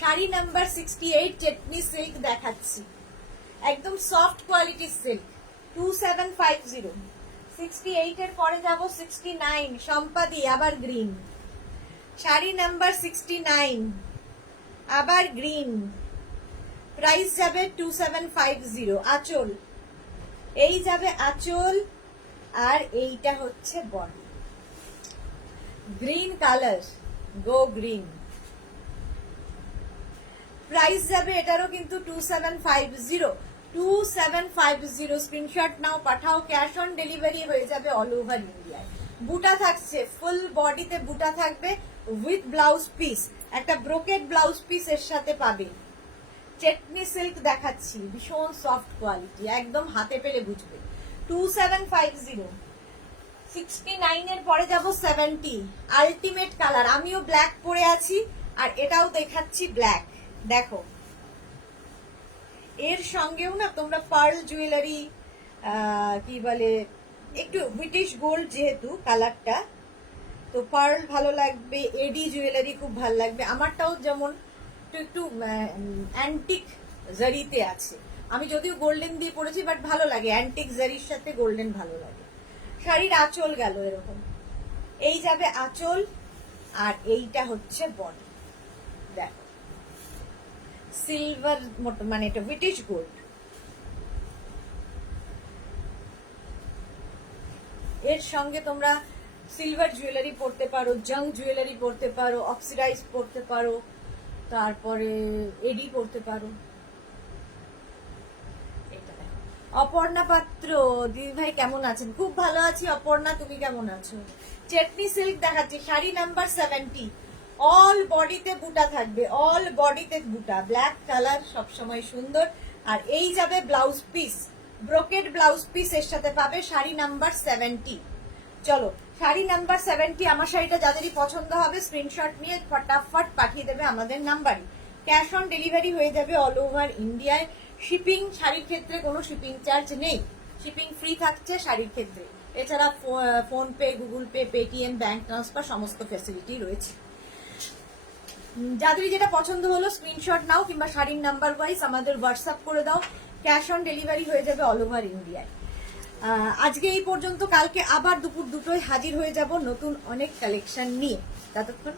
শাড়ি নাম্বার 68, চেটনি সিল্ক দেখাচ্ছি, একদম সফট কোয়ালিটির সিল্ক, 2750। 68 এর পরে যাব 69, সম্পাদি, আবার গ্রিন। শাড়ি নাম্বার 69, আবার গ্রিন। প্রাইস যাবে 2750। আঁচল, এই যাবে আঁচল, আর এইটা হচ্ছে body, green colour, go green. Price যাবে এটারও কিন্তু 2750, 2750। স্ক্রিনশট নাও, পাঠাও, ক্যাশ অন ডেলিভারি হয়ে যাবে অল ওভার ইন্ডিয়ায়। বুটা থাকছে, ফুল বডিতে বুটা থাকবে উইথ ব্লাউজ পিস, একটা ব্রোকেড ব্লাউজ পিস এর সাথে পাবে। চেটনি সিল্ক দেখাচ্ছি, ভীষণ সফট কোয়ালিটি, একদম হাতে পেলে বুঝবে। 2750। 69 এর পরে যাব 70, আলটিমেট কালার। আমিও ব্ল্যাক পরে আছি, আর এটাও দেখাচ্ছি ব্ল্যাক। দেখো এর সঙ্গেও না তোমরা পার্ল জুয়েলারি, কি বলে, একটু ব্রিটিশ গোল্ড যেহেতু কালারটা, তো পার্ল ভালো লাগবে, এডি জুয়েলারি খুব ভালো লাগবে। আমারটাও যেমন একটু অ্যান্টিক জারিতে আছে, আমি যদিও গোল্ডেন দিয়ে পরেছি, বাট ভালো লাগে, অ্যান্টিক জারির সাথে গোল্ডেন ভালো লাগে। শাড়ির আঁচল গেল এরকম, এই যাবে আঁচল, আর এইটা হচ্ছে বডি। দেখো সিলভার, মানে এটা ব্রিটিশ গোল্ড। এর সঙ্গে তোমরা সিলভার জুয়েলারি পরতে পারো, জাং জুয়েলারি পরতে পারো, অক্সিডাইজ পরতে পারো, তারপরে এডি পরতে পারো। অপর্ণা পাত্র, দিদি ভাই কেমন আছেন? খুব ভালো আছি অপর্ণা, তুমি কেমন আছো? চেটনি সিল্ক দেখাচ্ছি, শাড়ি নাম্বার 70। অল বডিতে বুটা থাকবে, অল বডিতে বুটা, ব্ল্যাক কালার সবসময় সুন্দর। আর এই যাবে blouse piece, brocade blouse piece এর সাথে পাবে, শাড়ি নাম্বার 70। চলো শাড়ি নাম্বার 70, আমার শাড়িটা যাদেরই পছন্দ হবে স্ক্রিনশট নিয়ে ফটাফট পাঠিয়ে দেবে আমাদের নাম্বারে। ক্যাশ অন ডেলিভারি হয়ে যাবে অল ওভার ইন্ডিয়ায়। শিপিং, শাড়ির ক্ষেত্রে কোনো শিপিং চার্জ নেই, শিপিং ফ্রি থাকছে শাড়ির ক্ষেত্রে। এছাড়া PhonePe, Google pay, Paytm, bank transfer সমস্ত ফ্যাসিলিটি রয়েছে। যাদের যেটা পছন্দ হলো স্ক্রিনশট নাও কিংবা শাড়ির নাম্বার ওয়াইজ আমাদের হোয়াটসঅ্যাপ করে দাও। ক্যাশ অন ডেলিভারি হয়ে যাবে অল ওভার ইন্ডিয়ায়। আজকে এই পর্যন্ত, কালকে আবার দুপুর 2টোয় হাজির হয়ে যাব নতুন অনেক কালেকশন নিয়ে। ততক্ষণ